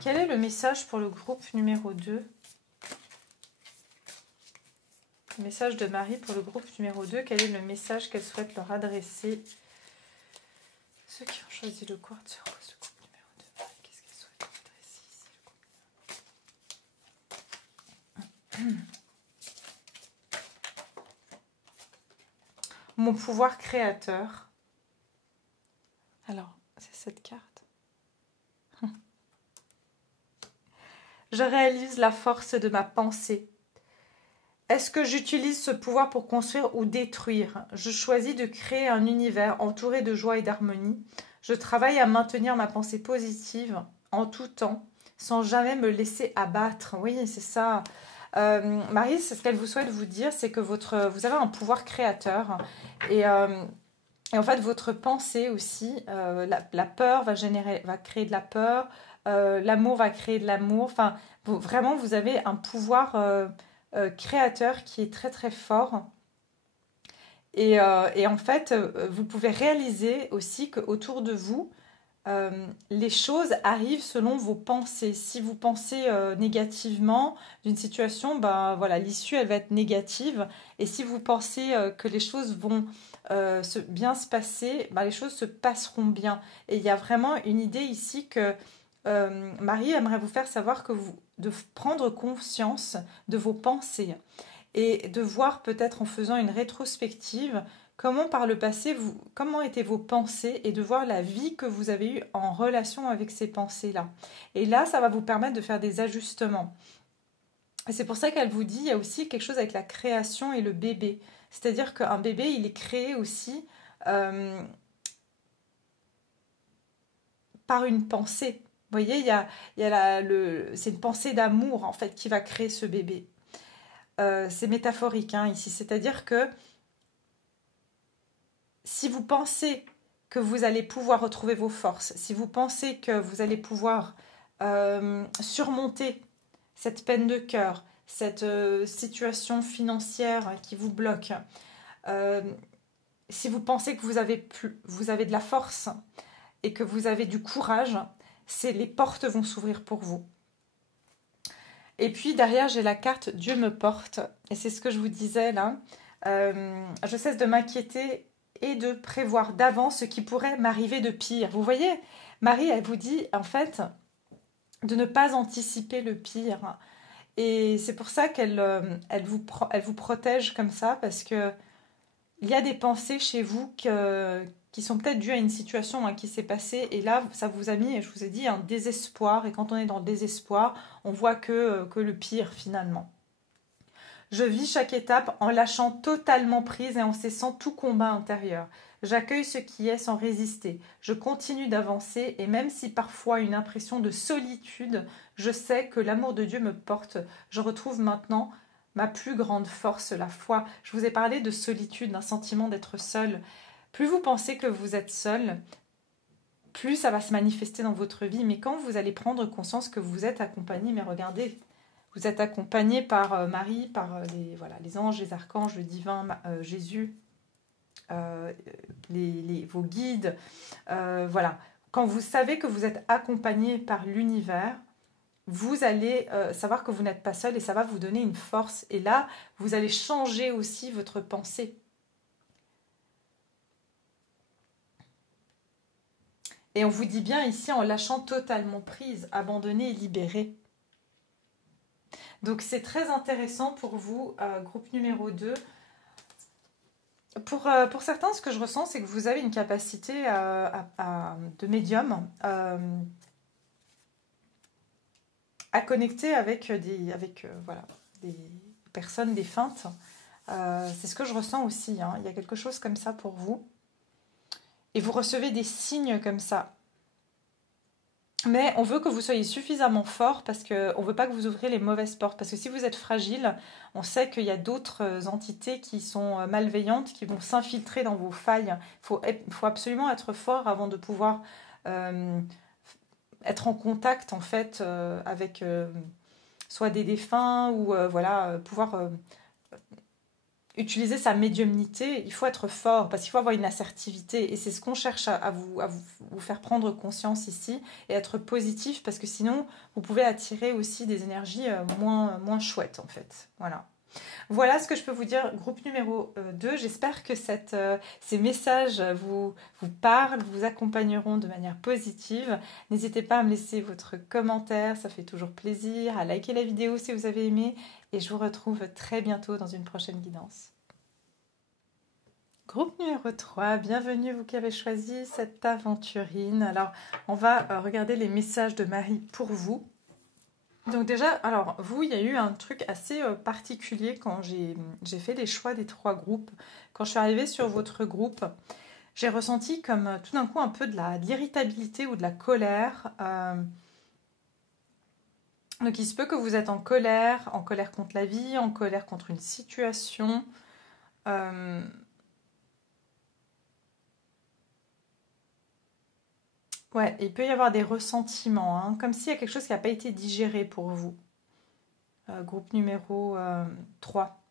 Quel est le message pour le groupe numéro 2? Le message de Marie pour le groupe numéro 2. Quel est le message qu'elle souhaite leur adresser? Ceux qui ont choisi le quartz rose, le groupe numéro 2. Marie, qu'est-ce qu'elle souhaite leur adresser ici? Mon pouvoir créateur. Alors, c'est cette carte. Je réalise la force de ma pensée. Est-ce que j'utilise ce pouvoir pour construire ou détruire? Je choisis de créer un univers entouré de joie et d'harmonie. Je travaille à maintenir ma pensée positive en tout temps, sans jamais me laisser abattre. Oui, c'est ça. Marie, c'est ce qu'elle vous souhaite vous dire, c'est que vous avez un pouvoir créateur. Et en fait, votre pensée aussi, la peur va créer de la peur. L'amour va créer de l'amour. Enfin, vraiment, vous avez un pouvoir créateur qui est très très fort. Et en fait, vous pouvez réaliser aussi qu'autour de vous, les choses arrivent selon vos pensées. Si vous pensez négativement d'une situation, ben voilà, l'issue elle va être négative. Et si vous pensez que les choses vont bien se passer, ben, les choses se passeront bien. Et il y a vraiment une idée ici que Marie aimerait vous faire savoir de prendre conscience de vos pensées et de voir peut-être en faisant une rétrospective comment par le passé, comment étaient vos pensées et de voir la vie que vous avez eue en relation avec ces pensées-là. Et là, ça va vous permettre de faire des ajustements. Et c'est pour ça qu'elle vous dit, il y a aussi quelque chose avec la création et le bébé. C'est-à-dire qu'un bébé, il est créé aussi par une pensée. Vous voyez, c'est une pensée d'amour en fait qui va créer ce bébé. C'est métaphorique hein, ici, c'est-à-dire que si vous pensez que vous allez pouvoir retrouver vos forces, si vous pensez que vous allez pouvoir surmonter cette peine de cœur, cette situation financière qui vous bloque, si vous pensez que vous avez de la force et que vous avez du courage, les portes vont s'ouvrir pour vous. Et puis derrière, j'ai la carte Dieu me porte. Et c'est ce que je vous disais là. Je cesse de m'inquiéter et de prévoir d'avance ce qui pourrait m'arriver de pire. Vous voyez, Marie, elle vous dit en fait de ne pas anticiper le pire. Et c'est pour ça elle vous protège comme ça, parce que il y a des pensées chez vous qui sont peut-être dues à une situation qui s'est passée. Et là, ça vous a mis, je vous ai dit, un désespoir. Et quand on est dans le désespoir, on voit que le pire finalement. Je vis chaque étape en lâchant totalement prise et en cessant tout combat intérieur. J'accueille ce qui est sans résister. Je continue d'avancer et même si parfois une impression de solitude, je sais que l'amour de Dieu me porte. Je retrouve maintenant ma plus grande force, la foi. Je vous ai parlé de solitude, d'un sentiment d'être seul. Plus vous pensez que vous êtes seul, plus ça va se manifester dans votre vie. Mais quand vous allez prendre conscience que vous êtes accompagné, mais regardez, vous êtes accompagné par Marie, par les anges, les archanges, le divin, Jésus, vos guides. Voilà. Quand vous savez que vous êtes accompagné par l'univers, vous allez savoir que vous n'êtes pas seul et ça va vous donner une force. Et là, vous allez changer aussi votre pensée. Et on vous dit bien ici en lâchant totalement prise, abandonné et libéré. Donc c'est très intéressant pour vous, groupe numéro 2. Pour certains, ce que je ressens, c'est que vous avez une capacité de médium à connecter avec des personnes défuntes. C'est ce que je ressens aussi. Il y a quelque chose comme ça pour vous. Et vous recevez des signes comme ça. Mais on veut que vous soyez suffisamment fort parce qu'on ne veut pas que vous ouvriez les mauvaises portes. Parce que si vous êtes fragile, on sait qu'il y a d'autres entités qui sont malveillantes, qui vont s'infiltrer dans vos failles. Il faut absolument être fort avant de pouvoir être en contact en fait avec soit des défunts ou pouvoir utiliser sa médiumnité. Il faut être fort parce qu'il faut avoir une assertivité et c'est ce qu'on cherche à vous faire prendre conscience ici et être positif parce que sinon vous pouvez attirer aussi des énergies moins chouettes en fait. Voilà ce que je peux vous dire, groupe numéro 2. J'espère que ces messages vous parlent, vous accompagneront de manière positive. N'hésitez pas à me laisser votre commentaire, ça fait toujours plaisir, à liker la vidéo si vous avez aimé. Et je vous retrouve très bientôt dans une prochaine guidance. Groupe numéro 3, bienvenue vous qui avez choisi cette aventurine. Alors, on va regarder les messages de Marie pour vous. Donc déjà, alors vous, il y a eu un truc assez particulier quand j'ai fait les choix des 3 groupes. Quand je suis arrivée sur votre groupe, j'ai ressenti comme tout d'un coup un peu de l'irritabilité ou de la colère. Donc il se peut que vous êtes en colère contre la vie, en colère contre une situation. Ouais, il peut y avoir des ressentiments, comme s'il y a quelque chose qui n'a pas été digéré pour vous. Groupe numéro 3.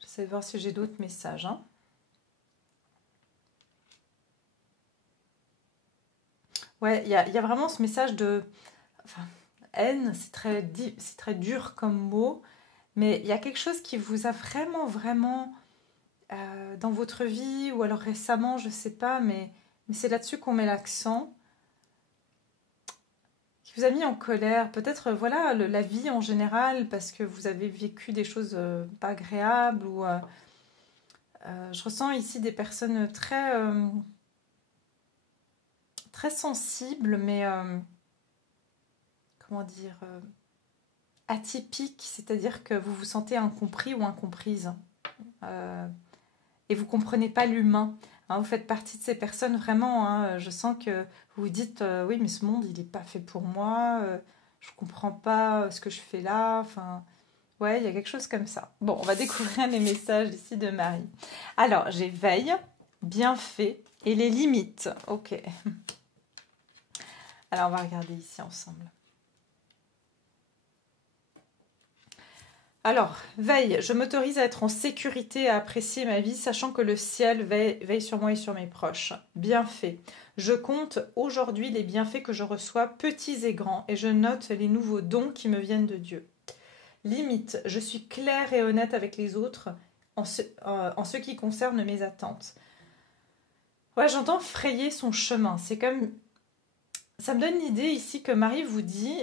J'essaie de voir si j'ai d'autres messages. Ouais, il y a vraiment ce message de haine, c'est très dur comme mot, mais il y a quelque chose qui vous a vraiment dans votre vie, ou alors récemment, je ne sais pas, mais c'est là-dessus qu'on met l'accent, qui vous a mis en colère, peut-être la vie en général, parce que vous avez vécu des choses pas agréables, ou je ressens ici des personnes très sensibles, mais comment dire, atypiques, c'est-à-dire que vous vous sentez incompris ou incomprise. Et vous ne comprenez pas l'humain. Vous faites partie de ces personnes vraiment. Je sens que vous vous dites oui, mais ce monde, il n'est pas fait pour moi. Je ne comprends pas ce que je fais là. Enfin, ouais, il y a quelque chose comme ça. Bon, on va découvrir les messages ici de Marie. Alors, j'ai veille, bienfait et les limites. Ok. Alors, on va regarder ici ensemble. Alors, veille, je m'autorise à être en sécurité et à apprécier ma vie, sachant que le ciel veille sur moi et sur mes proches. Bienfaits. Je compte aujourd'hui les bienfaits que je reçois, petits et grands, et je note les nouveaux dons qui me viennent de Dieu. Limite, je suis claire et honnête avec les autres en ce qui concerne mes attentes. Ouais, j'entends frayer son chemin. C'est comme... Ça me donne l'idée ici que Marie vous dit...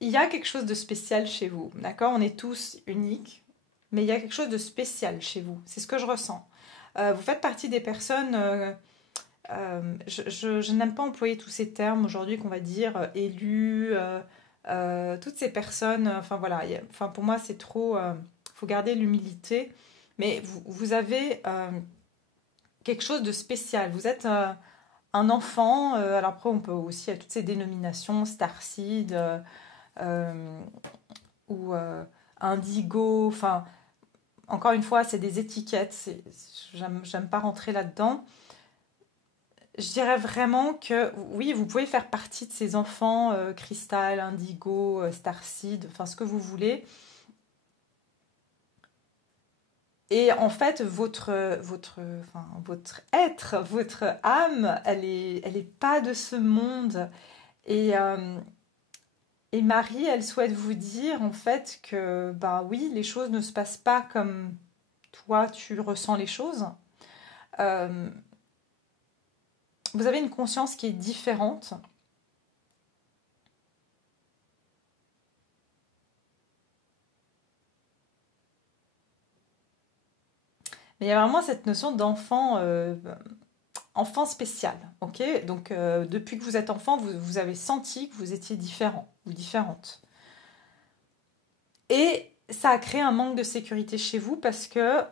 il y a quelque chose de spécial chez vous, d'accord? On est tous uniques, mais il y a quelque chose de spécial chez vous. C'est ce que je ressens. Vous faites partie des personnes... je n'aime pas employer tous ces termes aujourd'hui qu'on va dire élus, toutes ces personnes. Enfin voilà, enfin, pour moi c'est trop... faut garder l'humilité. Mais vous avez quelque chose de spécial. Vous êtes un enfant. Alors après, on peut aussi à toutes ces dénominations, Starseed euh, ou Indigo. Enfin, encore une fois, c'est des étiquettes. J'aime pas rentrer là-dedans. Je dirais vraiment que oui, vous pouvez faire partie de ces enfants Cristal, Indigo, Starseed, enfin ce que vous voulez. Et en fait, votre être, votre âme, elle est pas de ce monde. Et, euh, et Marie, elle souhaite vous dire en fait que, bah oui, les choses ne se passent pas comme toi, tu ressens les choses. Euh, vous avez une conscience qui est différente. Mais il y a vraiment cette notion d'enfant enfant spécial. Ok. Donc, depuis que vous êtes enfant, vous avez senti que vous étiez différent ou différente. Et ça a créé un manque de sécurité chez vous parce que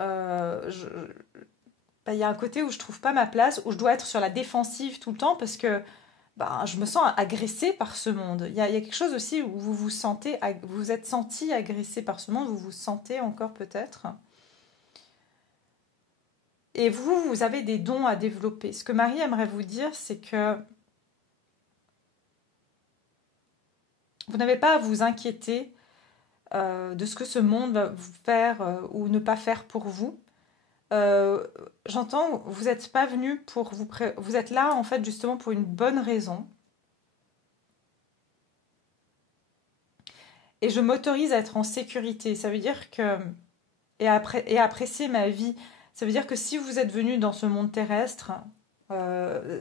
bah, y a un côté où je trouve pas ma place, où je dois être sur la défensive tout le temps parce que bah, je me sens agressée par ce monde. Il y a quelque chose aussi où vous vous sentez, vous vous êtes senti agressé par ce monde, vous vous sentez encore peut-être. Et vous avez des dons à développer. Ce que Marie aimerait vous dire, c'est que vous n'avez pas à vous inquiéter de ce que ce monde va vous faire ou ne pas faire pour vous. Euh, J'entends, vous n'êtes pas venu pour vous êtes là en fait justement pour une bonne raison. Et je m'autorise à être en sécurité. Ça veut dire que et apprécier ma vie. Ça veut dire que si vous êtes venu dans ce monde terrestre,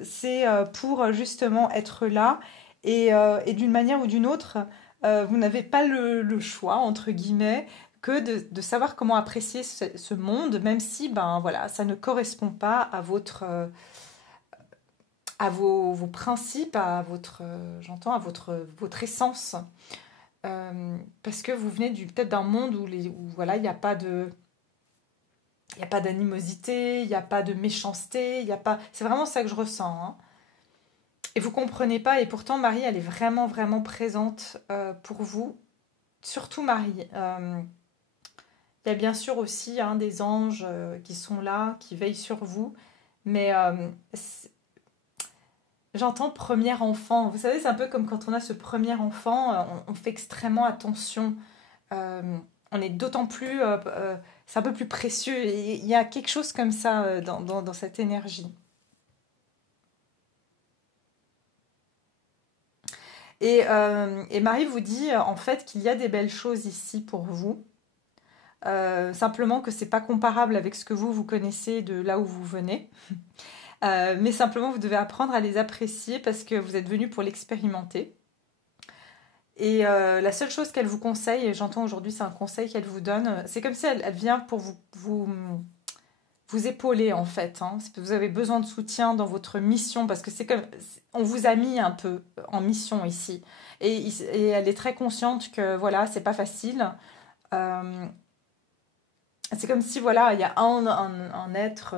c'est pour justement être là et d'une manière ou d'une autre, vous n'avez pas le choix, entre guillemets, que de savoir comment apprécier ce monde, même si ben, voilà, ça ne correspond pas à à vos principes, à j'entends, à votre essence. Parce que vous venez peut-être d'un monde où voilà, il n'y a pas de, il y a pas d'animosité, il n'y a pas de méchanceté, il y a pas. C'est vraiment ça que je ressens. Hein. Et vous comprenez pas, et pourtant Marie, elle est vraiment, vraiment présente pour vous. Surtout Marie. Il y a bien sûr aussi hein, des anges qui sont là, qui veillent sur vous. Mais j'entends premier enfant. Vous savez, c'est un peu comme quand on a ce premier enfant, on fait extrêmement attention. On est d'autant plus... c'est un peu plus précieux. Et il y a quelque chose comme ça dans cette énergie. Et Marie vous dit en fait qu'il y a des belles choses ici pour vous. Simplement que c'est pas comparable avec ce que vous connaissez de là où vous venez. Mais simplement vous devez apprendre à les apprécier parce que vous êtes venu pour l'expérimenter. Et la seule chose qu'elle vous conseille, et j'entends aujourd'hui c'est un conseil qu'elle vous donne, c'est comme si elle vient pour vous épauler en fait. Hein. Vous avez besoin de soutien dans votre mission parce que c'est comme on vous a mis un peu en mission ici. Et elle est très consciente que voilà, c'est pas facile. Euh, c'est comme si voilà, il y a un être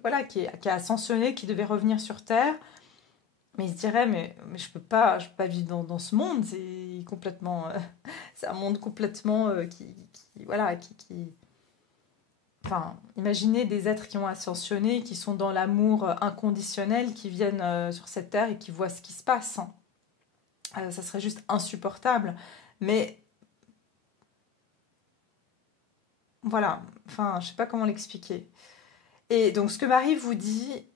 voilà, qui a ascensionné, qui devait revenir sur Terre. Mais il se dirait, mais je peux pas vivre dans ce monde, c'est complètement, c'est un monde complètement voilà, enfin, imaginez des êtres qui ont ascensionné, qui sont dans l'amour inconditionnel, qui viennent sur cette terre et qui voient ce qui se passe. Hein. ça serait juste insupportable. Mais voilà, enfin, je sais pas comment l'expliquer. Et donc, ce que Marie vous dit,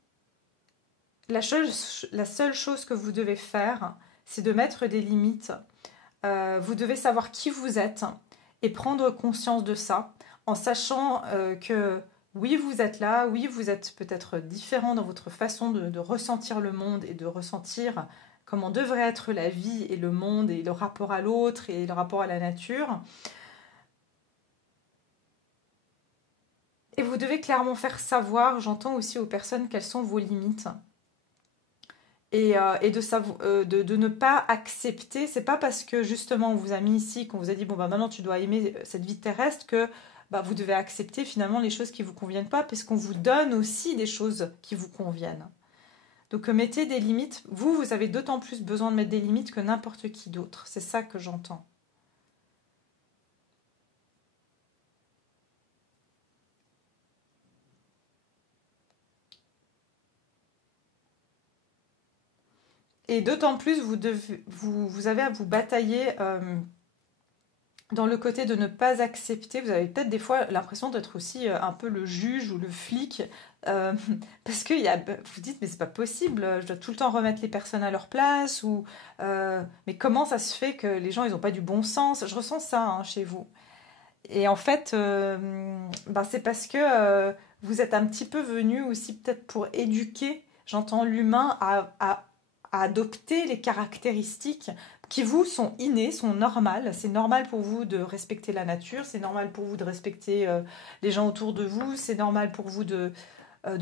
la seule chose que vous devez faire, c'est de mettre des limites. Vous devez savoir qui vous êtes et prendre conscience de ça en sachant que oui, vous êtes là, oui, vous êtes peut-être différent dans votre façon de ressentir le monde et de ressentir comment devrait être la vie et le monde et le rapport à l'autre et le rapport à la nature. Et vous devez clairement faire savoir, j'entends aussi aux personnes, quelles sont vos limites. Et de ne pas accepter, c'est pas parce que justement on vous a mis ici, qu'on vous a dit bon bah maintenant tu dois aimer cette vie terrestre que bah, vous devez accepter finalement les choses qui vous conviennent pas, parce qu'on vous donne aussi des choses qui vous conviennent. Donc mettez des limites, vous avez d'autant plus besoin de mettre des limites que n'importe qui d'autre, c'est ça que j'entends. Et d'autant plus vous avez à vous batailler dans le côté de ne pas accepter. Vous avez peut-être des fois l'impression d'être aussi un peu le juge ou le flic, euh, parce que vous dites mais c'est pas possible, je dois tout le temps remettre les personnes à leur place, ou mais comment ça se fait que les gens ils ont pas du bon sens. Je ressens ça hein, chez vous. Et en fait, ben, c'est parce que vous êtes un petit peu venu aussi peut-être pour éduquer, j'entends l'humain, à adopter les caractéristiques qui vous sont innées, sont normales. C'est normal pour vous de respecter la nature, c'est normal pour vous de respecter les gens autour de vous, c'est normal pour vous de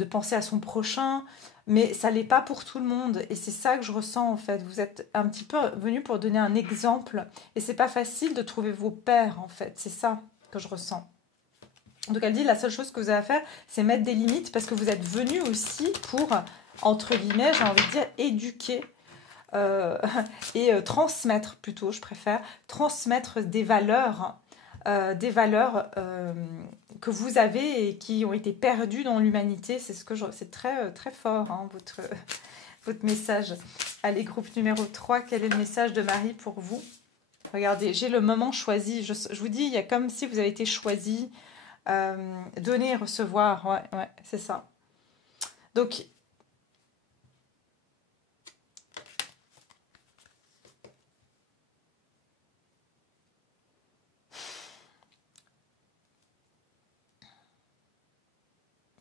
penser à son prochain, mais ça l'est pas pour tout le monde. Et c'est ça que je ressens en fait. Vous êtes un petit peu venu pour donner un exemple, et c'est pas facile de trouver vos pairs en fait. C'est ça que je ressens. Donc elle dit la seule chose que vous avez à faire, c'est mettre des limites, parce que vous êtes venu aussi pour, entre guillemets, j'ai envie de dire, éduquer euh, et transmettre plutôt, je préfère, transmettre des valeurs que vous avez et qui ont été perdues dans l'humanité. C'est très, très fort, hein, votre message. Allez, groupe numéro 3, quel est le message de Marie pour vous? Regardez, j'ai le moment choisi. Je vous dis, il y a comme si vous avez été choisi. Donner et recevoir, ouais, ouais, c'est ça. Donc,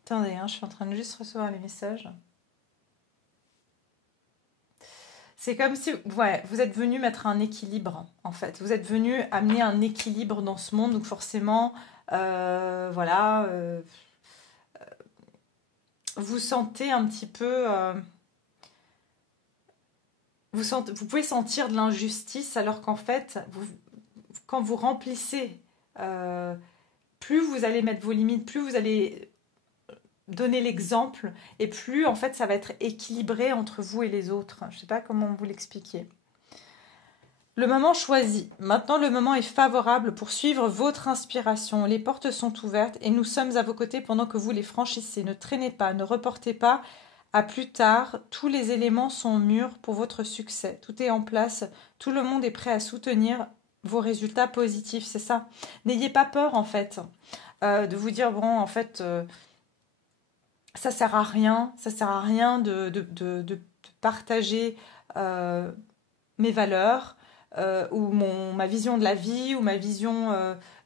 attendez, hein, je suis en train de juste recevoir les messages. C'est comme si, ouais, vous êtes venu mettre un équilibre, en fait. Vous êtes venu amener un équilibre dans ce monde, donc forcément, voilà, vous sentez un petit peu, vous pouvez sentir de l'injustice, alors qu'en fait, quand vous remplissez, euh, plus vous allez mettre vos limites, plus vous allez donner l'exemple, et plus en fait ça va être équilibré entre vous et les autres. Je ne sais pas comment vous l'expliquer. Le moment choisi. Maintenant, le moment est favorable pour suivre votre inspiration. Les portes sont ouvertes et nous sommes à vos côtés pendant que vous les franchissez. Ne traînez pas, ne reportez pas à plus tard. Tous les éléments sont mûrs pour votre succès. Tout est en place. Tout le monde est prêt à soutenir vos résultats positifs. C'est ça. N'ayez pas peur, en fait, de vous dire, bon, en fait, ça sert à rien. Ça sert à rien de partager mes valeurs, ou ma vision de la vie, ou ma vision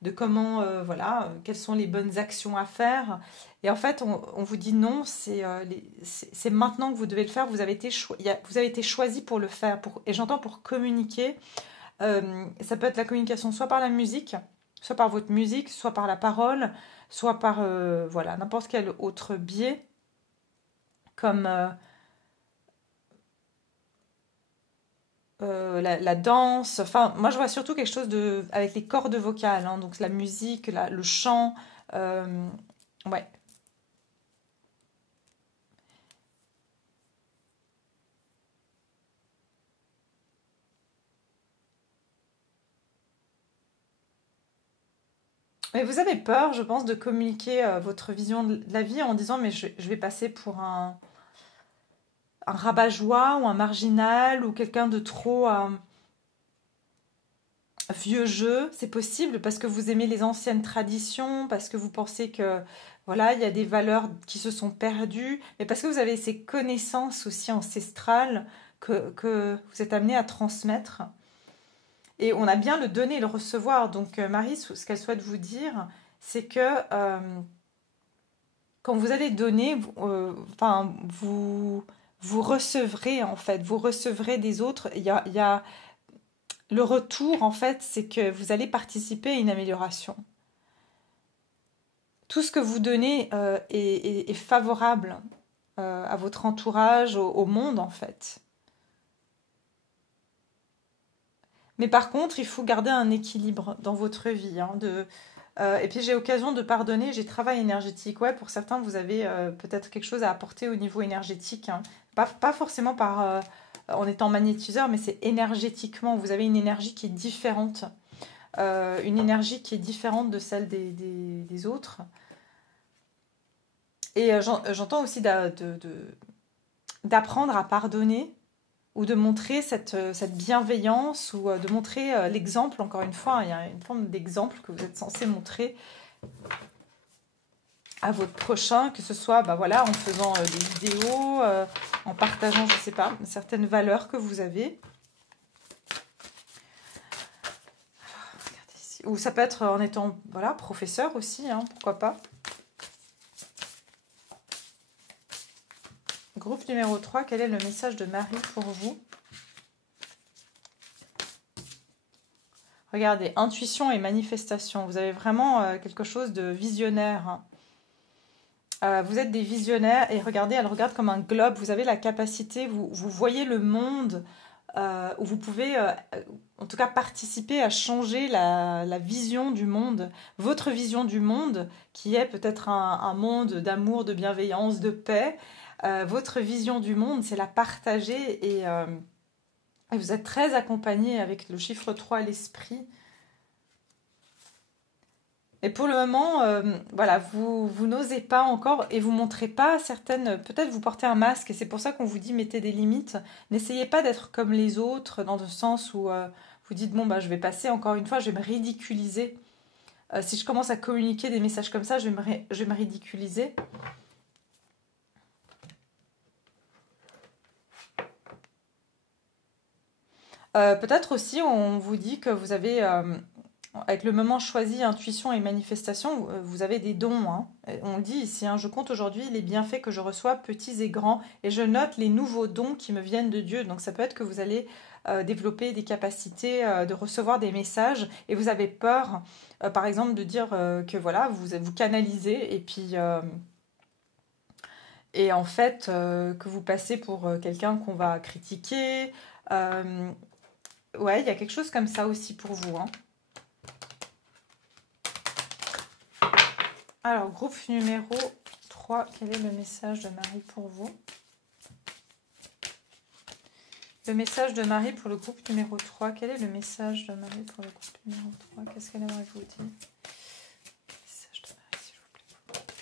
de comment, voilà, quelles sont les bonnes actions à faire. Et en fait, on vous dit non, c'est maintenant que vous devez le faire. Vous avez été choisi pour le faire. Et j'entends pour communiquer. Ça peut être la communication soit par la musique, soit par votre musique, soit par la parole, soit par voilà, n'importe quel autre biais, comme la danse. Enfin, moi, je vois surtout quelque chose avec les cordes vocales, hein, donc la musique, le chant. euh, ouais. Mais vous avez peur, je pense, de communiquer votre vision de la vie en disant mais je vais passer pour un rabat-joie ou un marginal ou quelqu'un de trop. vieux jeu, c'est possible parce que vous aimez les anciennes traditions, parce que vous pensez que voilà, il y a des valeurs qui se sont perdues, mais parce que vous avez ces connaissances aussi ancestrales que vous êtes amené à transmettre. Et on a bien le donner et le recevoir. Donc Marie, ce qu'elle souhaite vous dire, c'est que quand vous allez donner, enfin, vous recevrez en fait, vous recevrez des autres. Il y a le retour en fait, c'est que vous allez participer à une amélioration. Tout ce que vous donnez est favorable à votre entourage, au monde en fait. Mais par contre, il faut garder un équilibre dans votre vie. Et puis j'ai occasion de pardonner, j'ai travail énergétique. Ouais, pour certains, vous avez peut-être quelque chose à apporter au niveau énergétique, hein. Pas forcément en étant magnétiseur, mais c'est énergétiquement. Vous avez une énergie qui est différente. Une énergie qui est différente de celle des autres. Et j'entends aussi d'apprendre à pardonner ou de montrer cette bienveillance ou de montrer l'exemple, encore une fois, hein, il y a une forme d'exemple que vous êtes censé montrer à votre prochain, que ce soit bah voilà, en faisant des vidéos, en partageant, je ne sais pas, certaines valeurs que vous avez. Regardez ici. Ou ça peut être en étant voilà, professeur aussi, hein, pourquoi pas. Groupe numéro 3, quel est le message de Marie pour vous? Regardez, intuition et manifestation. Vous avez vraiment quelque chose de visionnaire. Vous êtes des visionnaires et regardez, elle regarde comme un globe. Vous avez la capacité, vous voyez le monde où vous pouvez, en tout cas, participer à changer la vision du monde. Votre vision du monde, qui est peut-être un monde d'amour, de bienveillance, de paix. Votre vision du monde, c'est la partager et vous êtes très accompagné avec le chiffre 3, l'esprit. Et pour le moment, voilà, vous n'osez pas encore et vous montrez pas certaines... Peut-être vous portez un masque et c'est pour ça qu'on vous dit mettez des limites. N'essayez pas d'être comme les autres dans le sens où vous dites bon bah je vais passer encore une fois, je vais me ridiculiser. Si je commence à communiquer des messages comme ça, je vais me ridiculiser. Peut-être aussi on vous dit que vous avez, avec le moment choisi, intuition et manifestation, vous avez des dons, hein. On le dit ici, hein, je compte aujourd'hui les bienfaits que je reçois, petits et grands, et je note les nouveaux dons qui me viennent de Dieu. Donc ça peut être que vous allez développer des capacités de recevoir des messages, et vous avez peur, par exemple, de dire que voilà, vous canalisez, et puis... et en fait, que vous passez pour quelqu'un qu'on va critiquer. Ouais, il y a quelque chose comme ça aussi pour vous, hein. Alors, groupe numéro 3, quel est le message de Marie pour vous? Le message de Marie pour le groupe numéro 3. Quel est le message de Marie pour le groupe numéro 3? Qu'est-ce qu'elle aimerait vous dire? Message de Marie, s'il vous plaît.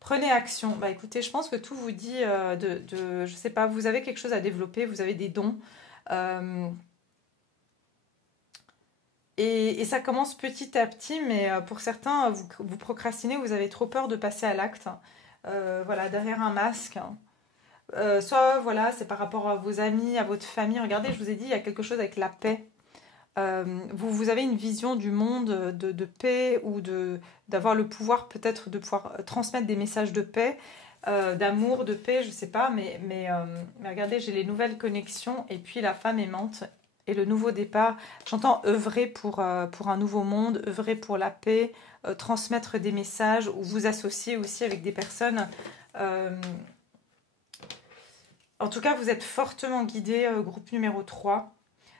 Prenez action. Bah écoutez, je pense que tout vous dit je sais pas, vous avez quelque chose à développer, vous avez des dons. Et ça commence petit à petit, mais pour certains, vous procrastinez, vous avez trop peur de passer à l'acte. Voilà, derrière un masque. Soit, voilà, c'est par rapport à vos amis, à votre famille. Regardez, je vous ai dit, il y a quelque chose avec la paix. Vous avez une vision du monde de paix ou d'avoir le pouvoir peut-être de pouvoir transmettre des messages de paix, d'amour, de paix, je sais pas, mais regardez, j'ai les nouvelles connexions et puis la femme aimante. Et le nouveau départ, j'entends œuvrer pour un nouveau monde, œuvrer pour la paix, transmettre des messages ou vous associer aussi avec des personnes. En tout cas, vous êtes fortement guidé, groupe numéro 3.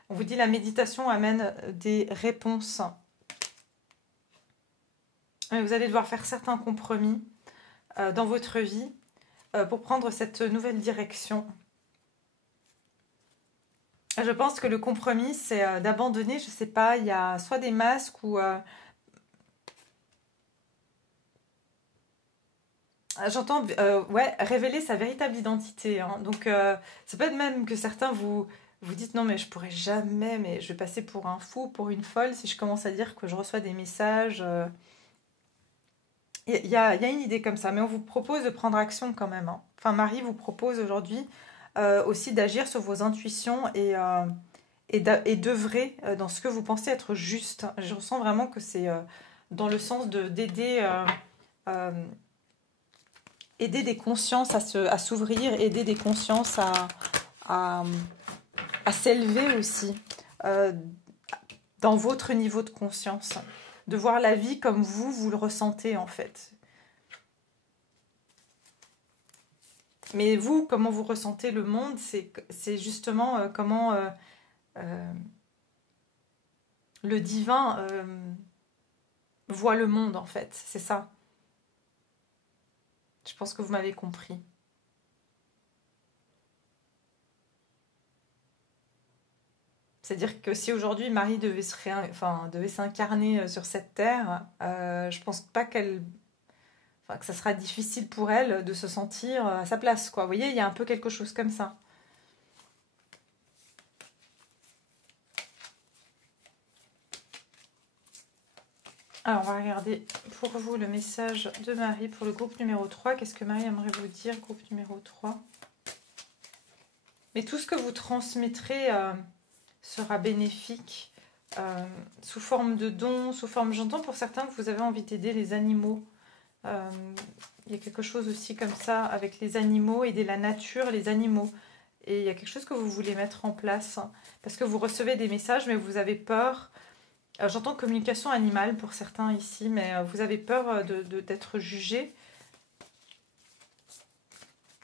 On vous dit la méditation amène des réponses. Vous allez devoir faire certains compromis dans votre vie pour prendre cette nouvelle direction. Je pense que le compromis, c'est d'abandonner, je ne sais pas, il y a soit des masques ou... j'entends, ouais, révéler sa véritable identité, hein. Donc, ça peut être même que certains vous dites non mais je pourrais jamais, mais je vais passer pour un fou, pour une folle si je commence à dire que je reçois des messages. Il y a une idée comme ça, mais on vous propose de prendre action quand même, hein. Enfin, Marie vous propose aujourd'hui aussi d'agir sur vos intuitions et d'œuvrer dans ce que vous pensez être juste. Je ressens vraiment que c'est dans le sens d'aider euh, aider des consciences à s'ouvrir, aider des consciences à, à s'élever aussi euh, dans votre niveau de conscience, de voir la vie comme vous le ressentez en fait. Mais vous, comment vous ressentez le monde, c'est justement comment euh, le divin voit le monde en fait, c'est ça. Je pense que vous m'avez compris. C'est-à-dire que si aujourd'hui Marie devait s'incarner sur cette terre, je pense pas que ça sera difficile pour elle de se sentir à sa place, quoi. Vous voyez, il y a un peu quelque chose comme ça. Alors, on va regarder pour vous le message de Marie pour le groupe numéro 3. Qu'est-ce que Marie aimerait vous dire, groupe numéro 3? Mais tout ce que vous transmettrez sera bénéfique sous forme de dons, sous forme... J'entends pour certains que vous avez envie d'aider les animaux. Il y a quelque chose aussi comme ça avec les animaux, aider la nature, les animaux. Et il y a quelque chose que vous voulez mettre en place parce que vous recevez des messages mais vous avez peur. J'entends communication animale pour certains ici, mais vous avez peur d'être jugé.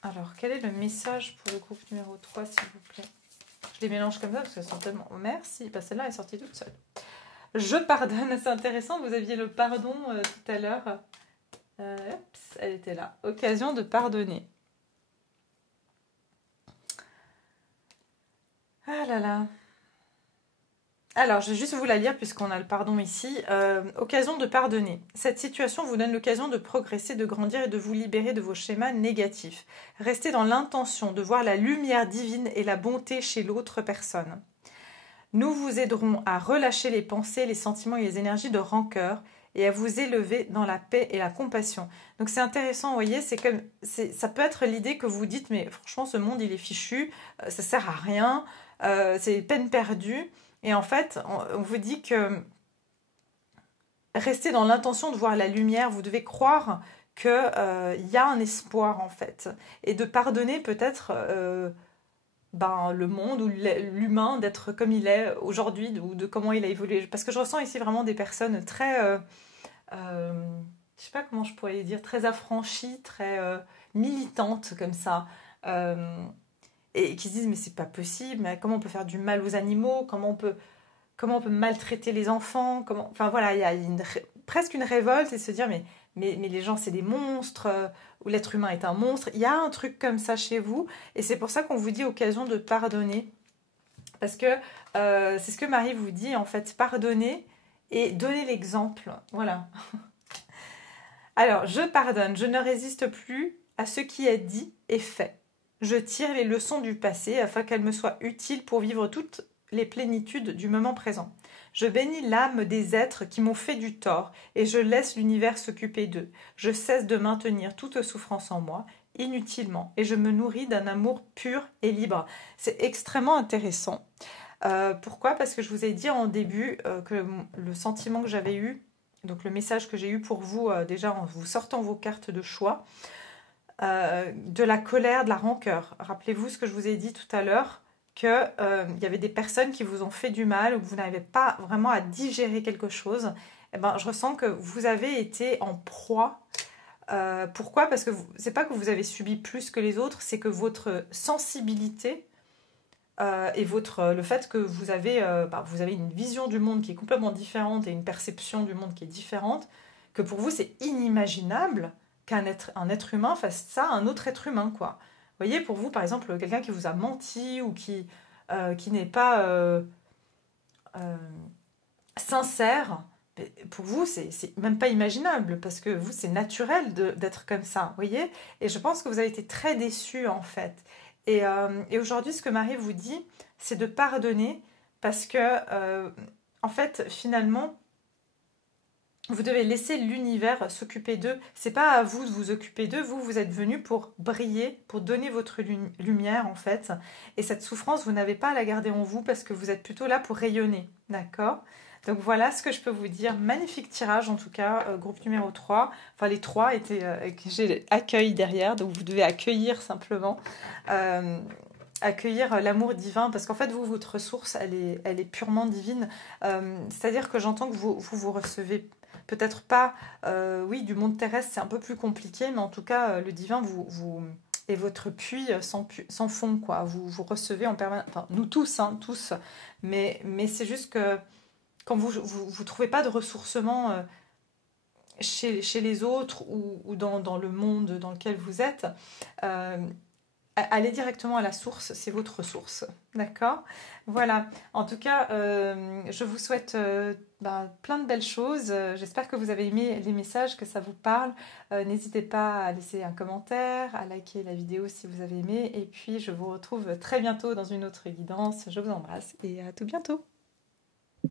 Alors, quel est le message pour le groupe numéro 3, s'il vous plaît? Je les mélange comme ça parce qu'elles sont tellement... Merci, bah, celle-là est sortie toute seule. Je pardonne, c'est intéressant, vous aviez le pardon tout à l'heure. Elle était là. Occasion de pardonner. Ah là là. Alors, je vais juste vous la lire puisqu'on a le pardon ici. Occasion de pardonner. Cette situation vous donne l'occasion de progresser, de grandir et de vous libérer de vos schémas négatifs. Restez dans l'intention de voir la lumière divine et la bonté chez l'autre personne. Nous vous aiderons à relâcher les pensées, les sentiments et les énergies de rancœur et à vous élever dans la paix et la compassion. Donc c'est intéressant, vous voyez, ça peut être l'idée que vous dites, mais franchement ce monde il est fichu, ça sert à rien, c'est peine perdue. Et en fait, on vous dit que restez dans l'intention de voir la lumière, vous devez croire qu'il y a un espoir en fait. Et de pardonner peut-être le monde ou l'humain d'être comme il est aujourd'hui ou de comment il a évolué. Parce que je ressens ici vraiment des personnes très... je sais pas comment je pourrais dire, très affranchies, très militantes comme ça. Et qui se disent mais c'est pas possible, mais comment on peut faire du mal aux animaux, comment on peut maltraiter les enfants, enfin voilà, il y a presque une révolte et se dire mais les gens c'est des monstres, ou l'être humain est un monstre. Il y a un truc comme ça chez vous et c'est pour ça qu'on vous dit occasion de pardonner, parce que c'est ce que Marie vous dit en fait, pardonner et donner l'exemple, voilà. Alors je pardonne, je ne résiste plus à ce qui est dit et fait. Je tire les leçons du passé afin qu'elles me soient utiles pour vivre toutes les plénitudes du moment présent. Je bénis l'âme des êtres qui m'ont fait du tort et je laisse l'univers s'occuper d'eux. Je cesse de maintenir toute souffrance en moi, inutilement, et je me nourris d'un amour pur et libre. C'est extrêmement intéressant. Pourquoi? Parce que je vous ai dit en début que le sentiment que j'avais eu, donc le message que j'ai eu pour vous déjà en vous sortant vos cartes de choix, de la colère, de la rancœur. Rappelez-vous ce que je vous ai dit tout à l'heure, qu'il y avait des personnes qui vous ont fait du mal ou que vous n'avez pas vraiment à digérer quelque chose. Eh ben, je ressens que vous avez été en proie. Pourquoi? Parce que c'est pas que vous avez subi plus que les autres, c'est que votre sensibilité et le fait que vous avez une vision du monde qui est complètement différente et une perception du monde qui est différente, que pour vous c'est inimaginable qu'un être humain fasse ça à un autre être humain, quoi. Vous voyez, pour vous, par exemple, quelqu'un qui vous a menti ou qui n'est pas sincère, pour vous, c'est même pas imaginable, parce que vous, c'est naturel d'être comme ça, vous voyez. Et je pense que vous avez été très déçus, en fait. Et aujourd'hui, ce que Marie vous dit, c'est de pardonner parce que, en fait, finalement, vous devez laisser l'univers s'occuper d'eux. C'est pas à vous de vous occuper d'eux. Vous, vous êtes venu pour briller, pour donner votre lumière, en fait. Et cette souffrance, vous n'avez pas à la garder en vous parce que vous êtes plutôt là pour rayonner. D'accord? Donc voilà ce que je peux vous dire. Magnifique tirage, en tout cas, groupe numéro 3. Enfin, les 3 étaient... j'ai accueil derrière, donc vous devez accueillir simplement. Accueillir l'amour divin, parce qu'en fait, vous, votre ressource, elle est purement divine. C'est-à-dire que j'entends que vous recevez peut-être pas, oui, du monde terrestre, c'est un peu plus compliqué, mais en tout cas, le divin vous est votre puits sans fond, quoi. Vous recevez en permanence, enfin, nous tous, hein, tous, mais c'est juste que quand vous trouvez pas de ressourcement chez les autres ou dans le monde dans lequel vous êtes, allez directement à la source, c'est votre ressource. D'accord? Voilà. En tout cas, je vous souhaite plein de belles choses. J'espère que vous avez aimé les messages, que ça vous parle. N'hésitez pas à laisser un commentaire, à liker la vidéo si vous avez aimé. Et puis, je vous retrouve très bientôt dans une autre guidance. Je vous embrasse et à tout bientôt.